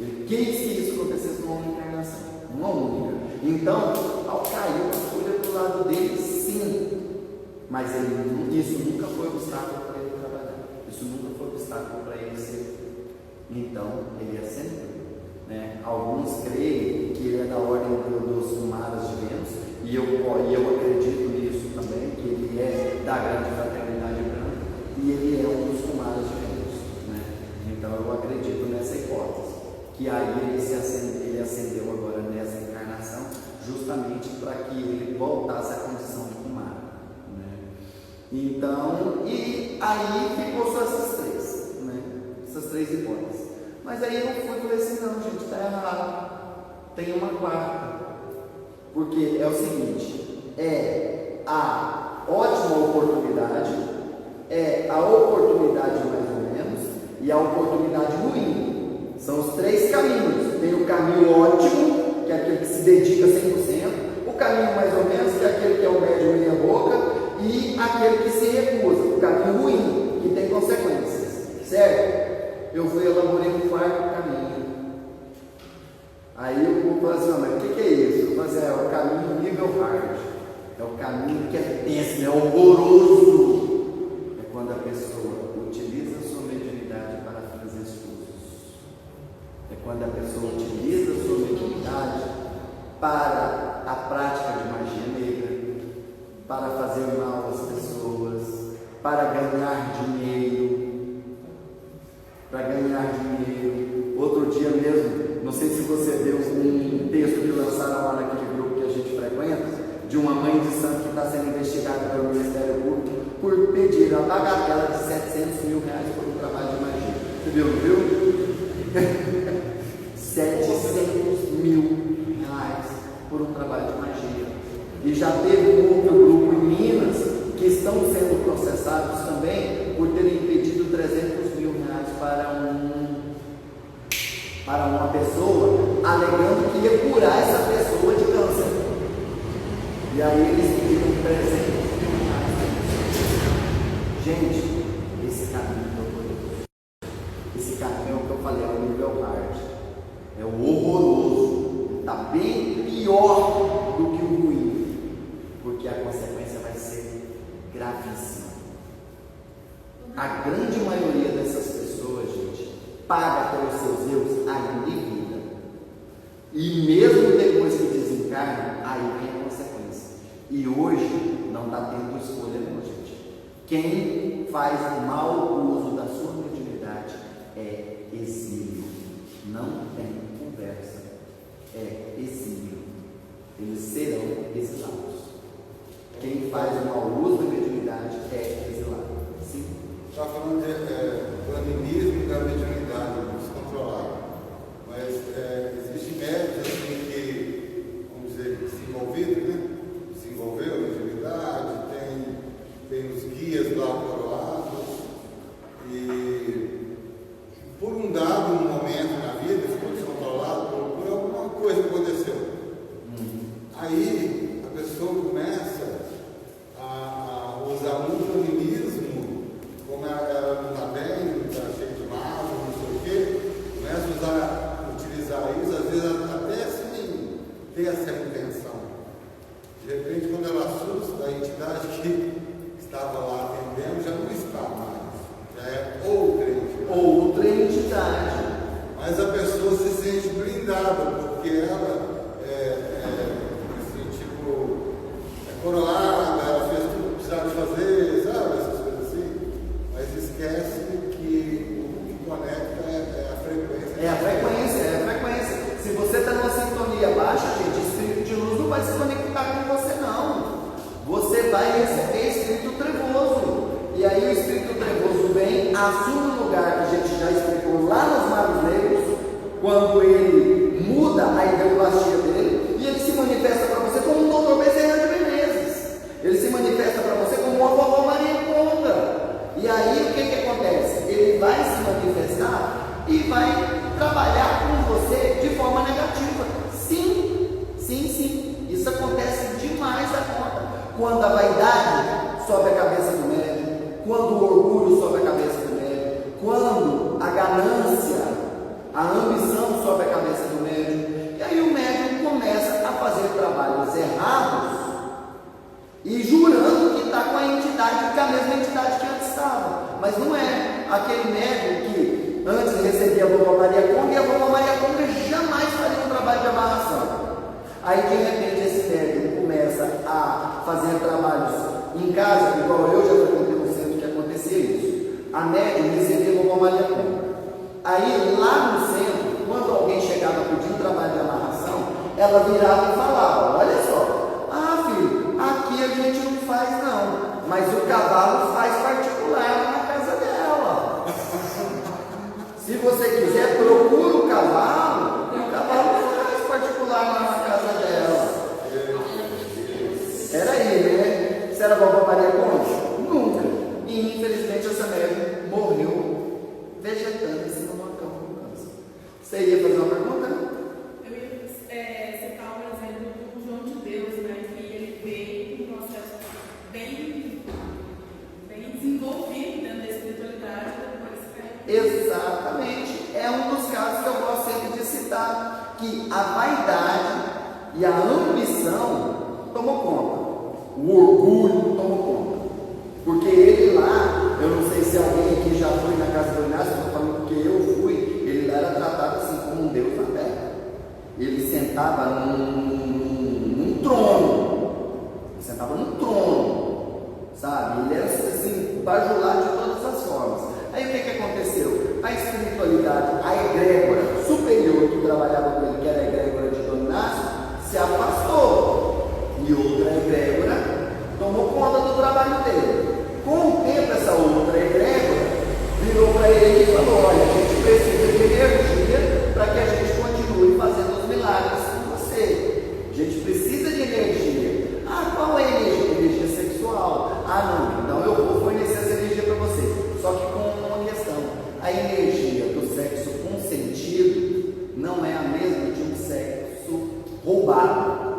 Ele quis que isso acontecesse numa única encarnação, uma única. Então, ao cair a folha do lado dele, sim, Mas isso nunca foi obstáculo para ele trabalhar. Isso nunca foi obstáculo para ele ser. Então, ele é sempre. Né? Alguns creem que ele é da ordem dos Kumaras de Vênus, e eu acredito nisso também, que ele é da grande fraternidade branca, e ele é um dos Kumaras de Vênus. Né? Então, eu acredito nessa hipótese, que aí ele ascendeu agora nessa encarnação, justamente para que ele voltasse à condição de Kumara. Né? Então, e aí ficou só essas três, né? Essas três hipóteses. Mas aí eu fui e falei assim, não, gente, está errado. Tem uma quarta. Porque é o seguinte, é a ótima oportunidade, é a oportunidade mais ou menos, e a oportunidade ruim. São os três caminhos. Tem o caminho ótimo, que é aquele que se dedica 100%, o caminho mais ou menos, que é aquele que é o médio meia boca, e aquele que se recusa, o caminho ruim, que tem consequências. Certo? Eu elaborei um quarto caminho. Aí eu vou falar assim, mas o que é isso? Eu vou fazer, é o caminho nível hard. É o caminho que é tenso, é horroroso. É quando a pessoa utiliza a sua mediunidade para fazer estudos. É quando a pessoa utiliza a sua mediunidade para a prática de magia negra, para fazer mal às pessoas, para ganhar dinheiro. Outro dia mesmo, não sei se você viu um texto que lançaram lá naquele grupo que a gente frequenta, de uma mãe de santo que está sendo investigada pelo Ministério Público por pedir a bagatela de 700 mil reais por um trabalho de magia. Você viu, não viu? 700 mil reais por um trabalho de magia. E já teve um outro grupo em Minas que estão sendo processados também por terem pedido 300 mil reais para uma pessoa, alegando que ia curar essa pessoa de câncer. E aí eles pediram 300 mil reais. Gente, esse caminho é horroroso. Esse caminho é o que eu falei, é o nível hard. É o horroroso. Está bem pior do que o ruim. Porque a consequência vai ser gravíssima. A grande maioria dessas pessoas, gente, paga pelos seus erros ainda em vida. E mesmo depois que desencarnam, aí vem a consequência. E hoje não está tendo escolha não, gente. Quem faz mau uso da sua mediunidade é exílio. Não tem conversa. É exílio. Eles serão exilados. Quem faz o mau uso da mediunidade é exilado. Sim. Está falando do animismo e da mediunidade descontrolada. Mas existem médios assim que, vamos dizer, desenvolvidos, né? Desenvolveu a mediunidade, tem os guias lá coroados, e por um dado momento na vida, ficou descontrolado por alguma coisa que aconteceu. Aí a pessoa começa a usar muito animismo, como ela não está bem, não está cheia de mágoa, não sei o quê, começa a utilizar isso, às vezes até sem ter essa intenção. De repente, quando ela assusta, a entidade que estava lá atendendo já não está mais, já é outra entidade. Mas a pessoa se sente blindada, porque ela coroada, ela fez tudo que precisava fazer, sabe, essas coisas assim, mas esquece que o que conecta é a frequência. É a frequência. Se você está numa sintonia baixa, gente, espírito de luz não vai se conectar com você, não. Você vai receber espírito trevoso. E aí o espírito trevoso vem, assume o lugar que a gente já explicou lá nos Magos Negros, quando ele muda a ideoplastia dele, e ele se manifesta para você como um doutor Bezerra de Menezes. Ele se manifesta para você como uma vovó Maria Conga. E aí o que acontece? Ele vai se manifestar e vai trabalhar com você de forma negativa. Sim. Isso acontece demais da conta. Quando a vaidade sobe a cabeça do médium, quando o orgulho sobe a cabeça do médium, quando a ganância, a ambição sobe a cabeça do médium. E aí o médium começa a fazer trabalhos errados e jurando que está com a entidade entidade, que é a mesma entidade que antes estava. Mas não é aquele médium que antes recebia a vovó Maria Conga, e a vovó Maria Conga jamais faria um trabalho de amarração. Aí de repente esse médium começa a fazer trabalhos em casa, igual eu já frequentei no centro que acontecia isso. A médium recebia a vovó Maria Conga. Aí lá no centro, quando alguém chegava pedindo trabalho de amarração, ela virava e falava: olha só, filho, aqui a gente não faz não, mas o cavalo faz particular na casa dela. Se você quiser, procura o cavalo faz particular lá na casa dela. Era aí, né? Você era a vovó Maria Conga? Nunca. E infelizmente essa médium morreu vegetando em cima de uma cama com câncer. Você ia fazer uma pergunta? Eu ia citar um exemplo do João de Deus, né? Que ele veio com um processo bem desenvolvido dentro da espiritualidade. Exatamente. É um dos casos que eu gosto sempre de citar, que a vaidade e a ambição tomou conta. O orgulho tomou conta. Porque ele lá, eu não sei se alguém aqui já foi na casa do Inácio, estou falando porque eu fui, ele lá era tratado assim como um Deus na terra. Ele sentava num trono. Ele sentava num trono, sabe? Ele era assim, bajulado de todas as formas. Aí o que aconteceu? A espiritualidade, a egrégora superior que trabalhava com ele, que era a egrégora de Dom Inácio, se afastou. E outra egrégora tomou conta do trabalho dele. Com o tempo, essa outra egrégora virou para ele e falou: olha, a gente precisa de energia para que a gente continue fazendo os milagres com você. A gente precisa de energia. Qual é a energia? Energia sexual. Não, então eu vou fornecer essa energia para você. Só que com uma questão: a energia do sexo consentido não é a mesma de um sexo roubado,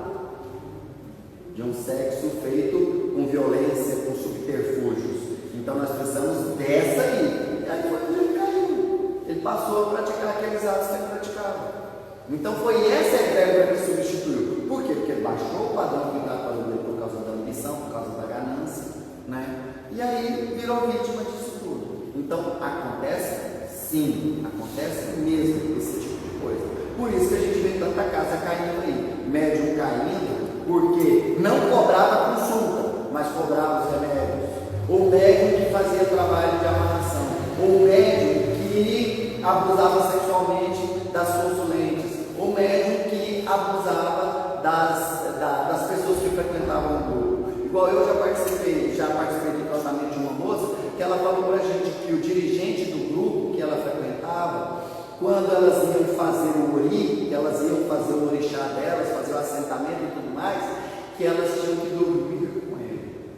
de um sexo feito com violência, com subterfúgios. Então nós precisamos dessa aí. E aí foi quando ele caiu. Ele passou a praticar aqueles atos que ele praticava. Então foi essa egrégora que substituiu. Por quê? Porque ele baixou o padrão que estava fazendo dele por causa da ambição, por causa da ganância, né? E aí virou vítima disso tudo. Então acontece? Sim, acontece mesmo esse tipo de coisa. Por isso que a gente vê tanta casa caindo aí, médium caindo, porque não cobrava consulta, mas cobrava os remédios. O médium que fazia trabalho de amarração, o médium que abusava sexualmente das consulentes, o médium que abusava das pessoas que frequentavam o grupo. Igual eu já participei do tratamento de uma moça, que ela falou pra gente que o dirigente do grupo que ela frequentava, quando elas iam fazer o ori, que elas iam fazer o orixá delas, fazer o assentamento e tudo mais, que elas tinham que dormir com ele,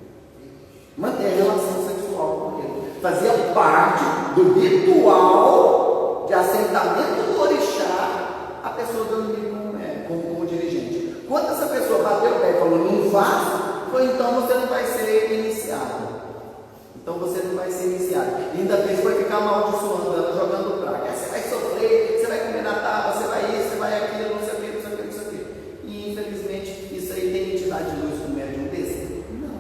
manter relação sexual com ele. Fazia parte do ritual de assentamento do orixá a pessoa dormir com o dirigente. Quando essa pessoa bateu o pé e falou: não faça, foi então você não vai ser iniciado. Então você não vai ser iniciado. E ainda fez foi ficar amaldiçoando ela, jogando praga. Você vai sofrer, você vai comer na tábua, você vai isso, você vai aquilo, não sei o que, não sei o que, não sei o que. E infelizmente isso aí tem entidade de luz com médium desse? Não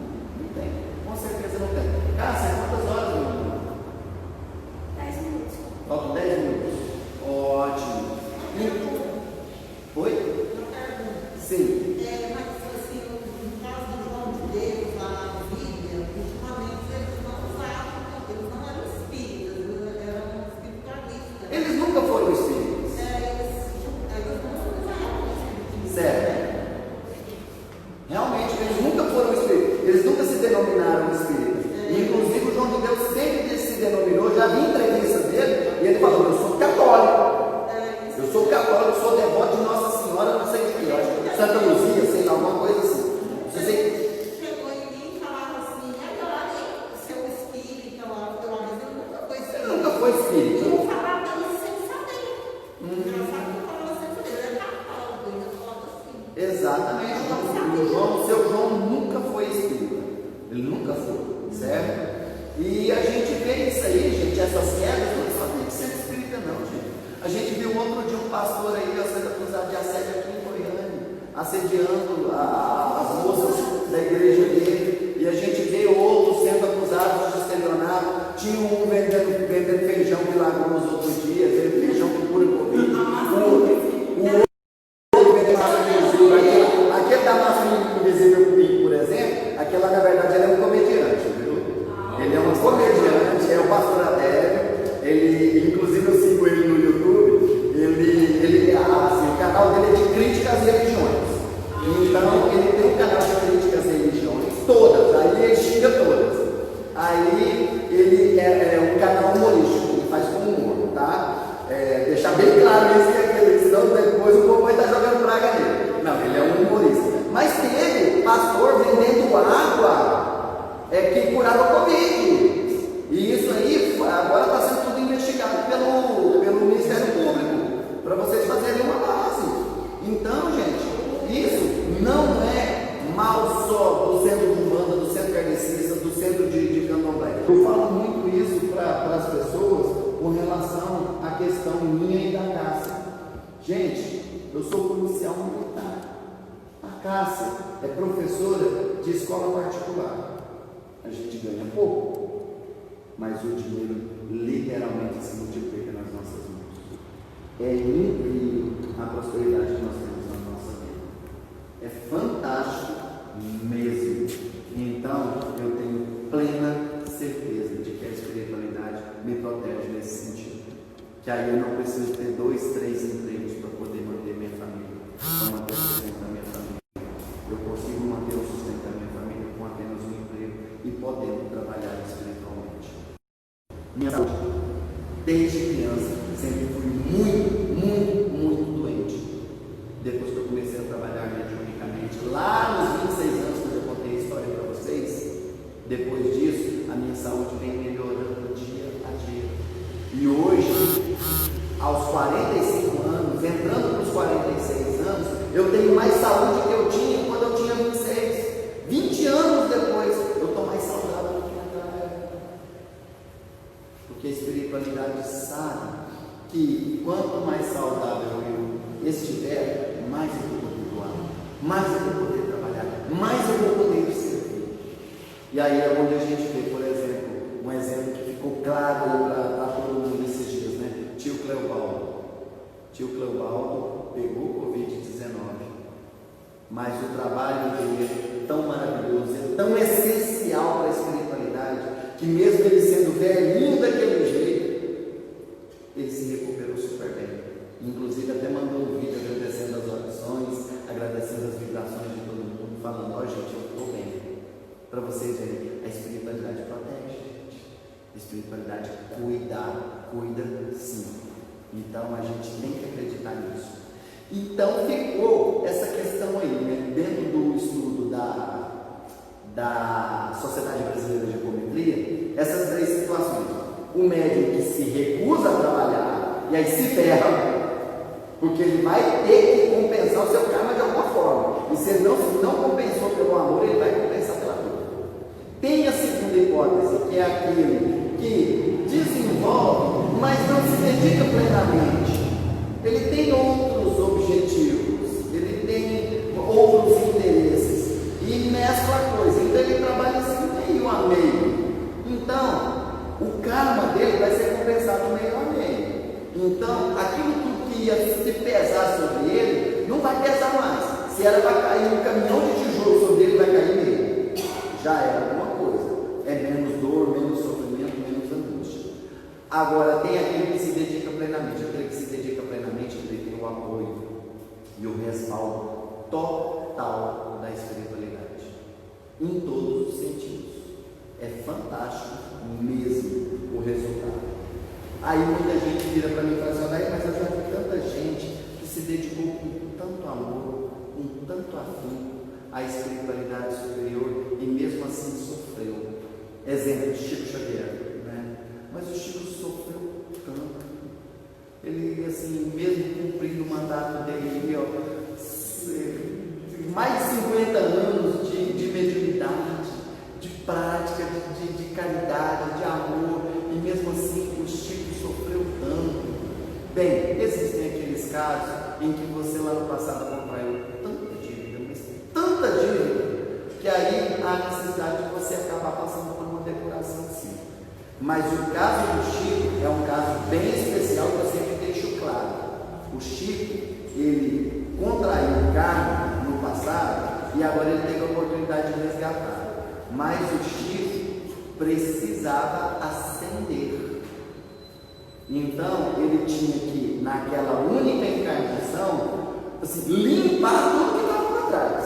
tem. Com certeza não tem. Cássia, quantas horas, meu irmão? 10 minutos. Faltam 10 minutos. Ótimo. Oi? Sim. Mas assim, no caso do João de Deus, lá na Bíblia, ultimamente eles não usavam, eles não eram espíritas, eles eram espiritualistas. Eles nunca foram espíritas. Eles não usavam espiritismo. Sério. Realmente, eles nunca foram espíritas. Eles nunca se denominaram espíritas. Inclusive, o João de Deus sempre se denominou. Já vi entrevista dele e ele falou: eu sou católico. Eu sou católico, sou devoto de Nossa Senhora, não sei o que, eu acho que Santa Luzia, sei lá, alguma coisa assim. Chegou em mim e falava assim: agora seu espírito, mas ele nunca foi espírita. Ele nunca foi espírita. Eu falava isso sem saber. Engraçado que eu falava sem saber, ele é católico, ele falava assim. Exatamente. O seu João nunca foi espírita. Ele nunca foi, certo? E a gente vê isso aí, gente, essas quedas, não só tem que ser espírita, não, gente. A gente viu outro dia um pastor aí sendo acusado de assédio aqui em Goiânia, assediando as moças da igreja dele, e a gente vê outros sendo nos outros dias, ele feijão que cura o Covid. O outro vende massa invisível, aquele da massa invisível comigo, por exemplo, aquela na verdade ele é um comediante, viu? Ele é um comediante, é o pastor Adélio, ele, inclusive eu sigo ele no YouTube, assim, o canal dele é de críticas às religiões. Então ele tem um canal de críticas às religiões, todas, aí ele xinga todas. Aí ele é um canal humorístico, ele faz com humor, tá? Deixar bem claro isso que é aquele, senão depois o povo vai estar jogando praga nele. Não, ele é um humorista. Mas teve pastor vendendo água que curava Covid. E isso aí agora está sendo tudo investigado pelo Ministério Público, para vocês fazerem uma base. Então, gente, isso não é mal só do centro de Umbanda, do centro kardecista, do centro de candomblé. Eu falo muito isso para as pessoas com relação à questão minha e da Cássia. Gente, eu sou policial militar. A Cássia é professora de escola particular. A gente ganha pouco, mas o dinheiro literalmente se multiplica nas nossas mãos. É incrível a prosperidade que nós temos na nossa vida. É fantástico mesmo. Então, eu tenho plena certeza de que a espiritualidade me protege nesse sentido. Que aí eu não preciso ter 2, 3 empregos para poder manter minha família, para manter o sustento da minha família. Eu consigo manter o sustento da minha família com apenas um emprego e podendo trabalhar espiritualmente. Minha saúde, desde criança, sempre fui muito doente. Depois que eu comecei a trabalhar mediunicamente, lá nos 26 anos, quando eu contei a história para vocês, depois disso, a minha saúde vem melhorando dia a dia. E hoje, aos 45 anos, entrando para os 46 anos, eu tenho mais saúde que eu tinha quando eu tinha 26. 20 anos depois, eu estou mais saudável do que naquela época. Porque a espiritualidade sabe que quanto mais saudável eu estiver, mais eu vou poder doar, mais eu vou poder trabalhar, mais eu vou poder servir. E aí é onde a gente vê, por exemplo, um exemplo que ficou claro para todo mundo esses dias, né? Tio Cleobaldo. Tio Cleobaldo pegou o Covid-19, mas o trabalho dele é tão maravilhoso, é tão essencial para a espiritualidade, que mesmo ele sendo velhinho daquele jeito, ele se recuperou super bem. Inclusive até mandou um vídeo agradecendo as orações, agradecendo as vibrações de todo mundo, falando: ó, gente, eu estou bem. Para vocês verem, a espiritualidade protege, gente. A espiritualidade cuida sim. Então a gente tem que acreditar nisso. Então ficou essa questão aí, né? Dentro do estudo da Sociedade Brasileira de Apometria, essas 3 situações. O médium que se recusa a trabalhar e aí se ferra, porque ele vai ter que compensar o seu karma de alguma forma. E se ele não compensou pelo amor, ele vai compensar pela dor. Tem a segunda hipótese, que é aquele que desenvolve, mas não se dedica plenamente. Ele tem outros objetivos, ele tem outros interesses e mescla a coisa. Então ele trabalha assim meio a meio. Então o karma dele vai ser compensado meio a meio. Então aquilo tudo que ia se pesar sobre ele não vai pesar mais. Se era para cair um caminhão de tijolo sobre ele, vai cair nele. Já era alguma coisa. É menos dor, menos sofrimento, menos angústia. Agora tem aquele que se dedica plenamente. Aquele que se dedica plenamente, ele tem o apoio e o respaldo total da espiritualidade, em todos os sentidos. É fantástico mesmo o resultado. Aí muita gente vira para mim e fala assim: mas eu já vi tanta gente que se dedicou com tanto amor, com tanto afinco à espiritualidade superior e mesmo assim sofreu. Exemplo, Chico Xavier, né? Mas o Chico sofreu tanto. Ele, assim, mesmo cumprindo o mandato dele, mais de 50 anos de mediunidade, de prática, de caridade, de amor, e mesmo assim o Chico sofreu tanto. Bem, existem aqueles casos em que você lá no passado contraiu tanta dívida, mas tanta dívida, que aí há necessidade de você acabar passando por uma depuração sim. Mas o caso do Chico é um caso bem especial que eu sempre deixo claro. O Chico, ele contraiu o carro no passado e agora ele teve a oportunidade de resgatar. Mas o Chico precisava ascender. Então ele tinha que, naquela única encarnação, assim, limpar tudo que estava para trás.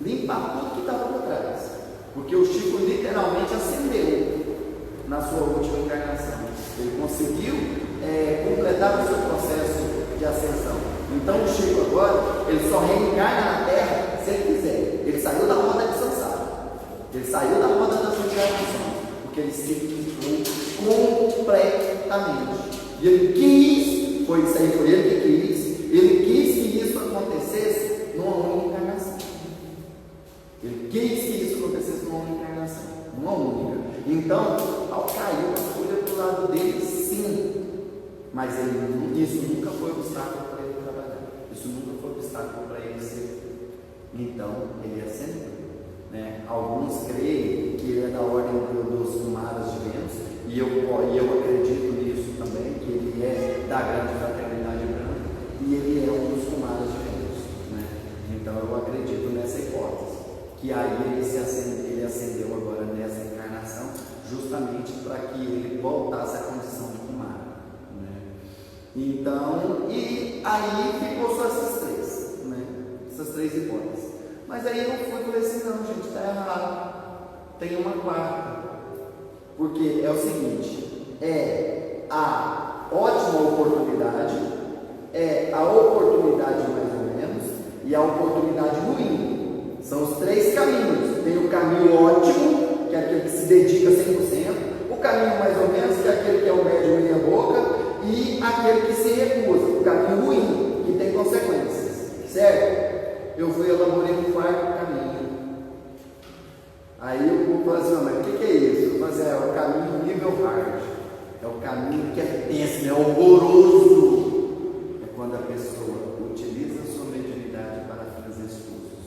Limpar tudo que estava para trás. Porque o Chico literalmente ascendeu na sua última encarnação. Ele conseguiu completar o seu processo de ascensão. Então o Chico agora, ele só reencarna na Terra se ele quiser. Ele saiu da roda de samsara. Ele saiu da roda das encarnações. Porque ele se limpou completamente. E ele quis, foi isso aí, foi ele que quis. Ele quis que isso acontecesse numa única encarnação. Ele quis que isso acontecesse numa única encarnação. Uma única. Então, caiu a folha do lado dele, sim. Mas isso nunca foi obstáculo para ele trabalhar. Isso nunca foi obstáculo para ele ser. Então, ele ascendeu. Né? Alguns creem que ele é da ordem dos Kumaras de Vênus, e eu acredito nisso também, que ele é da grande fraternidade branca, e ele é um dos Kumaras de Vênus. Né? Então, eu acredito nessa hipótese, que aí ele ascendeu agora nessa encarnação, justamente para que ele voltasse à condição de Kumara. Né? Então, e aí ficou só essas três, né? Essas três hipóteses. Mas aí eu falei assim, não, gente, está errado. Tem uma quarta. Porque é o seguinte, é a ótima oportunidade, é a oportunidade mais ou menos, e a oportunidade ruim. São os três caminhos. Tem o caminho ótimo, que é aquele que se dedica 100%, o caminho mais ou menos, que é aquele que é o médio meia boca, e aquele que se recusa, o caminho ruim, que tem consequências, certo? Eu elaborei um quarto caminho. Aí eu vou falar assim, mas o que é isso? Eu vou fazer, é o caminho nível hard, é o caminho que é tenso, é horroroso. É quando a pessoa utiliza a sua mediunidade para fazer escusos.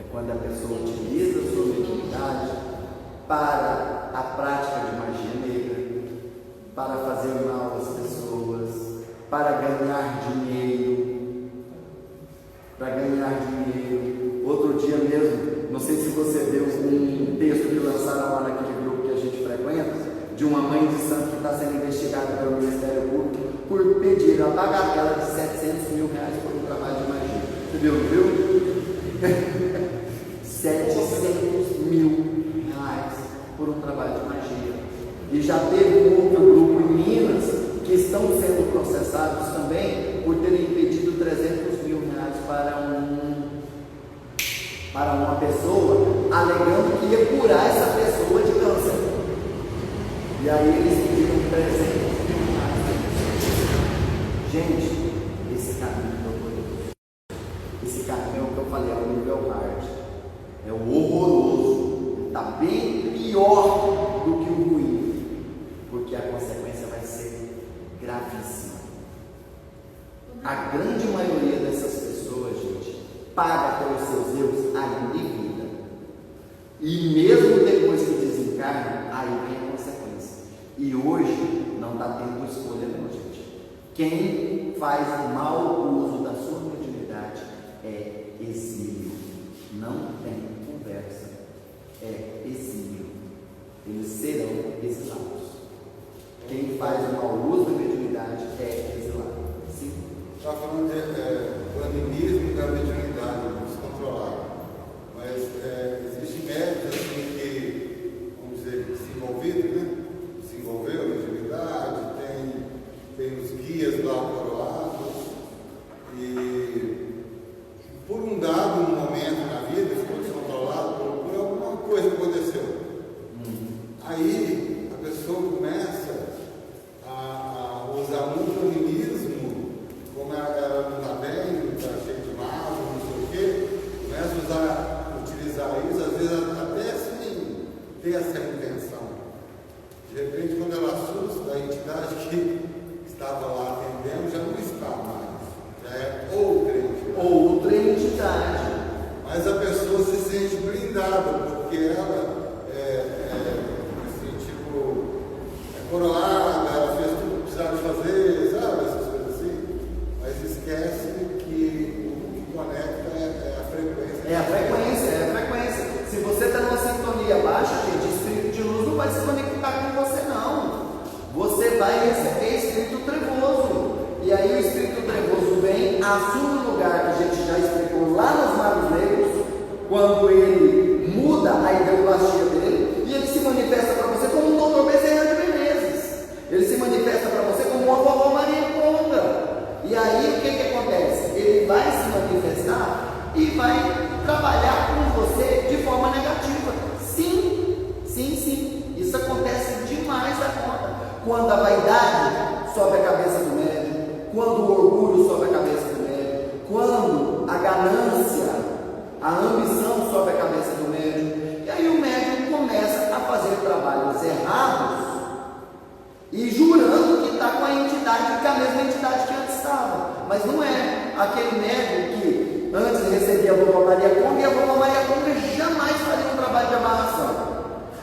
É quando a pessoa utiliza a sua mediunidade para a prática de magia negra, para fazer mal às pessoas, para ganhar dinheiro. Outro dia mesmo, não sei se você viu um texto que lançaram lá naquele grupo que a gente frequenta, de uma mãe de santo que está sendo investigada pelo Ministério Público por pedir a bagatela de R$700 mil por um trabalho de magia. Você viu? 700 mil reais por um trabalho de magia. E já teve um outro grupo em Minas que estão sendo processados também por terem pedido R$300 mil para uma pessoa, alegando que ia curar essa pessoa de câncer. E aí eles pediram R$300 mil. Gente, esse caminho é horroroso. Esse caminho é o que eu falei, é o nível hard. É o horroroso. Está bem pior do que o ruim. Porque a consequência vai ser gravíssima. A grande maioria dessas pessoas, gente, paga pelos seus erros ainda em vida. E mesmo depois que desencarna, aí vem a consequência. E hoje não está tendo escolha não, gente. Quem faz o mau uso da sua mediunidade é exílio. Não tem conversa. É exílio. Eles serão exilados. Quem faz o mau uso da mediunidade é exilado. Sim. Está falando do animismo da mediunidade descontrolada, mas existem médicos assim que, vamos dizer, desenvolvidos, né? Desenvolveu a mediunidade, tem os guias lá coroados, e por um dado momento na vida ficou descontrolado por alguma coisa que aconteceu. Aí a pessoa começa a usar muito o animismo, como ela não está bem, está cheia de mágoa, não sei o quê, começa a utilizar isso, às vezes até sem ter essa intenção. De repente, quando ela assusta, a entidade que estava lá atendendo já não está mais, já é outra entidade. Mas a pessoa se sente blindada, porque ela, no sentido É a frequência, é a frequência. Se você está numa sintonia baixa, gente, espírito de luz não vai se conectar com você, não. Você vai receber espírito trevoso. E aí o espírito trevoso vem, assume o lugar que a gente já explicou lá nos Magos Negros, quando ele muda a ideoplastia dele, e ele se manifesta para você como um doutor Bezerra de Menezes. Ele se manifesta para você como uma vovó Maria Conga. E aí o que acontece? Ele vai se manifestar e vai trabalhar com você de forma negativa. Sim, sim, sim. Isso acontece demais da conta. Quando a vaidade sobe a cabeça do médium, quando o orgulho sobe a cabeça do médium, quando a ganância, a ambição sobe a cabeça do médium, e aí o médium começa a fazer trabalhos errados e jurando que está com a entidade, que é a mesma entidade que antes estava, mas não é. Aquele médium que antes recebia a vovó Maria Conga, e a vovó Maria Conga jamais faria um trabalho de amarração.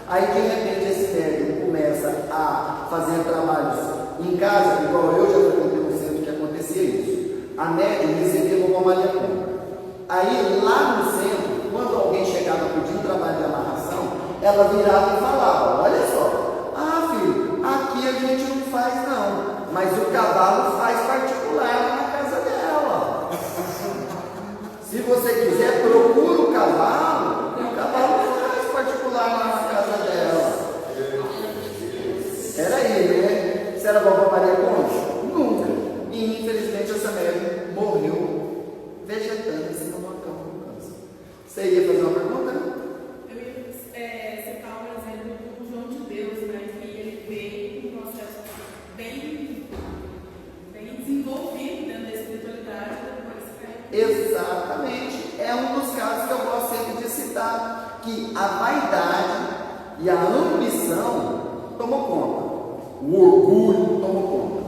Aí de repente esse médium começa a fazer trabalhos em casa, igual eu já frequentei um centro que acontecia isso. A médium recebia a vovó Maria Conga. Aí lá no centro, quando alguém chegava pedindo trabalho de amarração, ela virava e falava: olha só, filho, aqui a gente não faz não, mas o cavalo faz particular na casa dela. Se você quiser, procura o cavalo faz particular lá na casa dela. Era ele, né? Você era a vovó Maria Conga? Nunca. E infelizmente essa médium morreu vegetando em cima de uma cama com câncer. Você ia fazer uma pergunta? Eu ia citar um exemplo do João de Deus, né? Que ele veio com um processo bem desenvolvido dentro da espiritualidade, depois caiu. Exatamente. É um dos casos que eu gosto sempre de citar, que a vaidade e a ambição tomou conta. O orgulho tomou conta.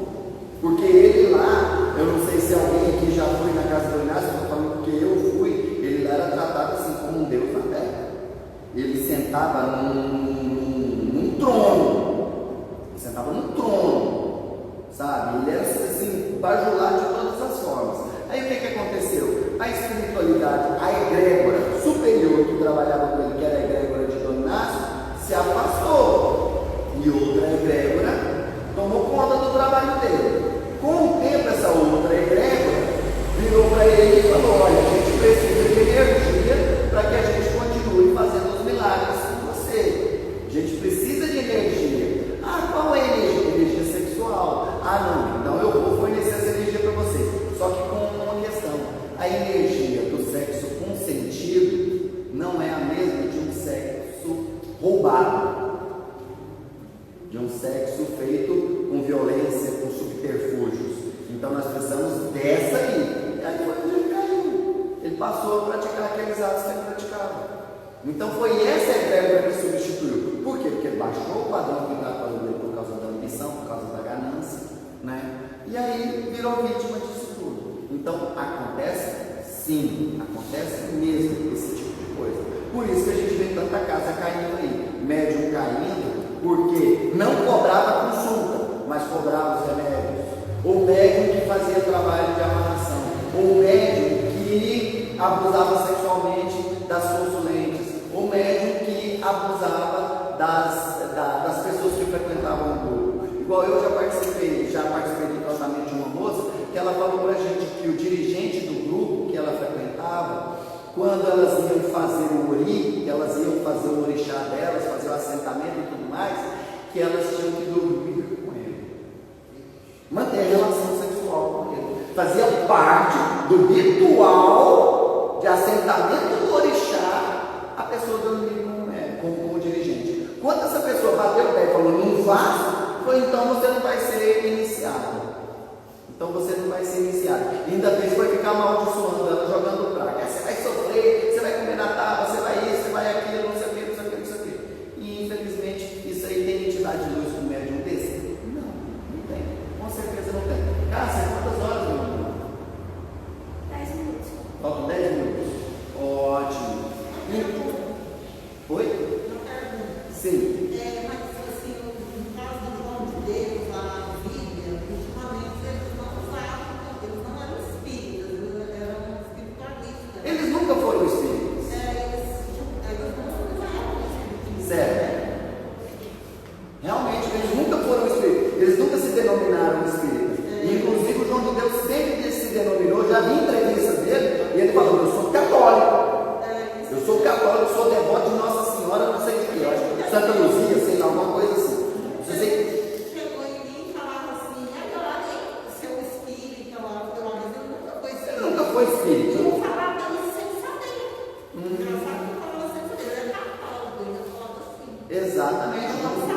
Porque ele lá, eu não sei se alguém aqui já foi na casa do Inácio, estou falando porque eu fui, ele lá era tratado assim como um Deus na terra. Ele sentava num trono. Ele sentava num trono, sabe? Ele era assim, bajulado de todas as formas. Aí o que aconteceu? A espiritualidade, a egrégora superior que trabalhava com ele, que era a egrégora de Dom Inácio, se afastou. E outra egrégora tomou conta do trabalho dele. Com o tempo, essa outra egrégora virou para ele e falou: olha, a gente precisa de energia para que a gente continue fazendo os milagres com você. A gente precisa de energia. Qual é a energia? Energia sexual. Não, então eu vou fornecer essa energia para você. Só que com uma questão: a energia do sexo consentido não é a mesma de um sexo roubado, de um sexo feito com violência, com subterfúgios. Então nós precisamos dessa aí. E aí foi quando ele caiu. Ele passou a praticar aqueles atos que ele praticava. Então foi essa egrégora que substituiu. Por quê? Porque ele baixou o padrão que estava dele por causa da ambição, por causa da ganância, né? E aí virou vítima disso tudo. Então acontece? Sim, acontece mesmo esse tipo de coisa. Por isso que a gente vê tanta casa caindo aí, médium caindo, porque não cobrava consulta, mas cobrava os remédios. Ou médium que fazia trabalho de amarração, ou médium que abusava sexualmente das consulentes, ou médium que abusava das pessoas que frequentavam o grupo. Igual eu já participei do tratamento de uma moça, que ela falou pra gente que o dirigente do grupo que ela frequentava, quando elas iam fazer o ori, elas iam fazer o orixá delas, fazer o assentamento e tudo mais, que elas tinham que dormir com ele, manter a relação sexual com ele. Fazia parte do ritual de assentamento do orixá a pessoa dormir com o dirigente. Quando essa pessoa bateu o pé e falou: não faça, foi então você não vai ser iniciado. Então você não vai ser iniciado. E ainda bem que vai ficar amaldiçoando ela, jogando praga. Você vai sofrer, você vai comer na tábua, você vai isso, você vai aquilo, não sei o que, não sei o que, não sei o que. E infelizmente isso aí tem entidade de luz com médium desse? Não tem. Com certeza não tem. Cássia, quantas horas, meu irmão? 10 minutos. Faltam 10 minutos. Ótimo. Oi? Sim. Mas assim, no caso do João de Deus, a Bíblia, ultimamente eles não usavam, eles não eram espíritas, eram espiritualistas. Eles nunca foram espíritos. Engraçado que eu falava sempre, ele é católico, ele falava assim. Exatamente.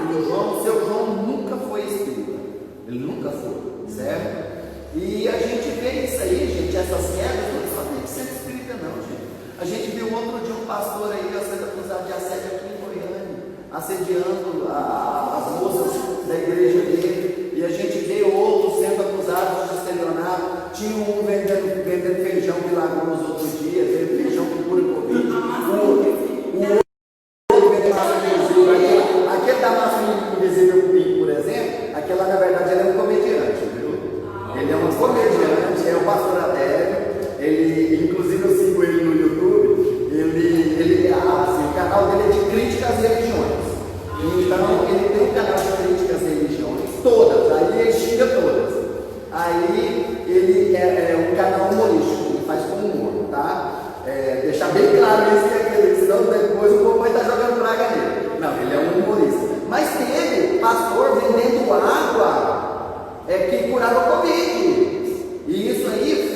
O seu João nunca foi espírita. Ele nunca foi, certo? E a gente vê isso aí, gente, essas quedas, não só tem que ser espírita, não, gente. A gente viu outro dia um pastor aí sendo acusado de assédio aqui em Goiânia, assediando as moças da igreja dele. E a gente vê outros sendo acusados de estelionato. Tinha um vendendo feijão milagroso outro dia, vendendo feijão que cura Covid. Aquele da máscara invisível, por exemplo, aquele lá na verdade ele é um comediante, viu? Ele é um comediante, é o pastor Adélio. Ele, inclusive eu sigo ele no YouTube. O canal dele é de críticas às religiões. Então ele tem um canal de críticas às religiões, todas, aí ele xinga todas. Aí ele é um canal humorístico, ele faz com humor, tá? Deixar bem claro isso que é aquele, senão depois o povo vai estar jogando praga nele. Não, ele é um humorista. Mas teve pastor vendendo água que curava Covid. E isso aí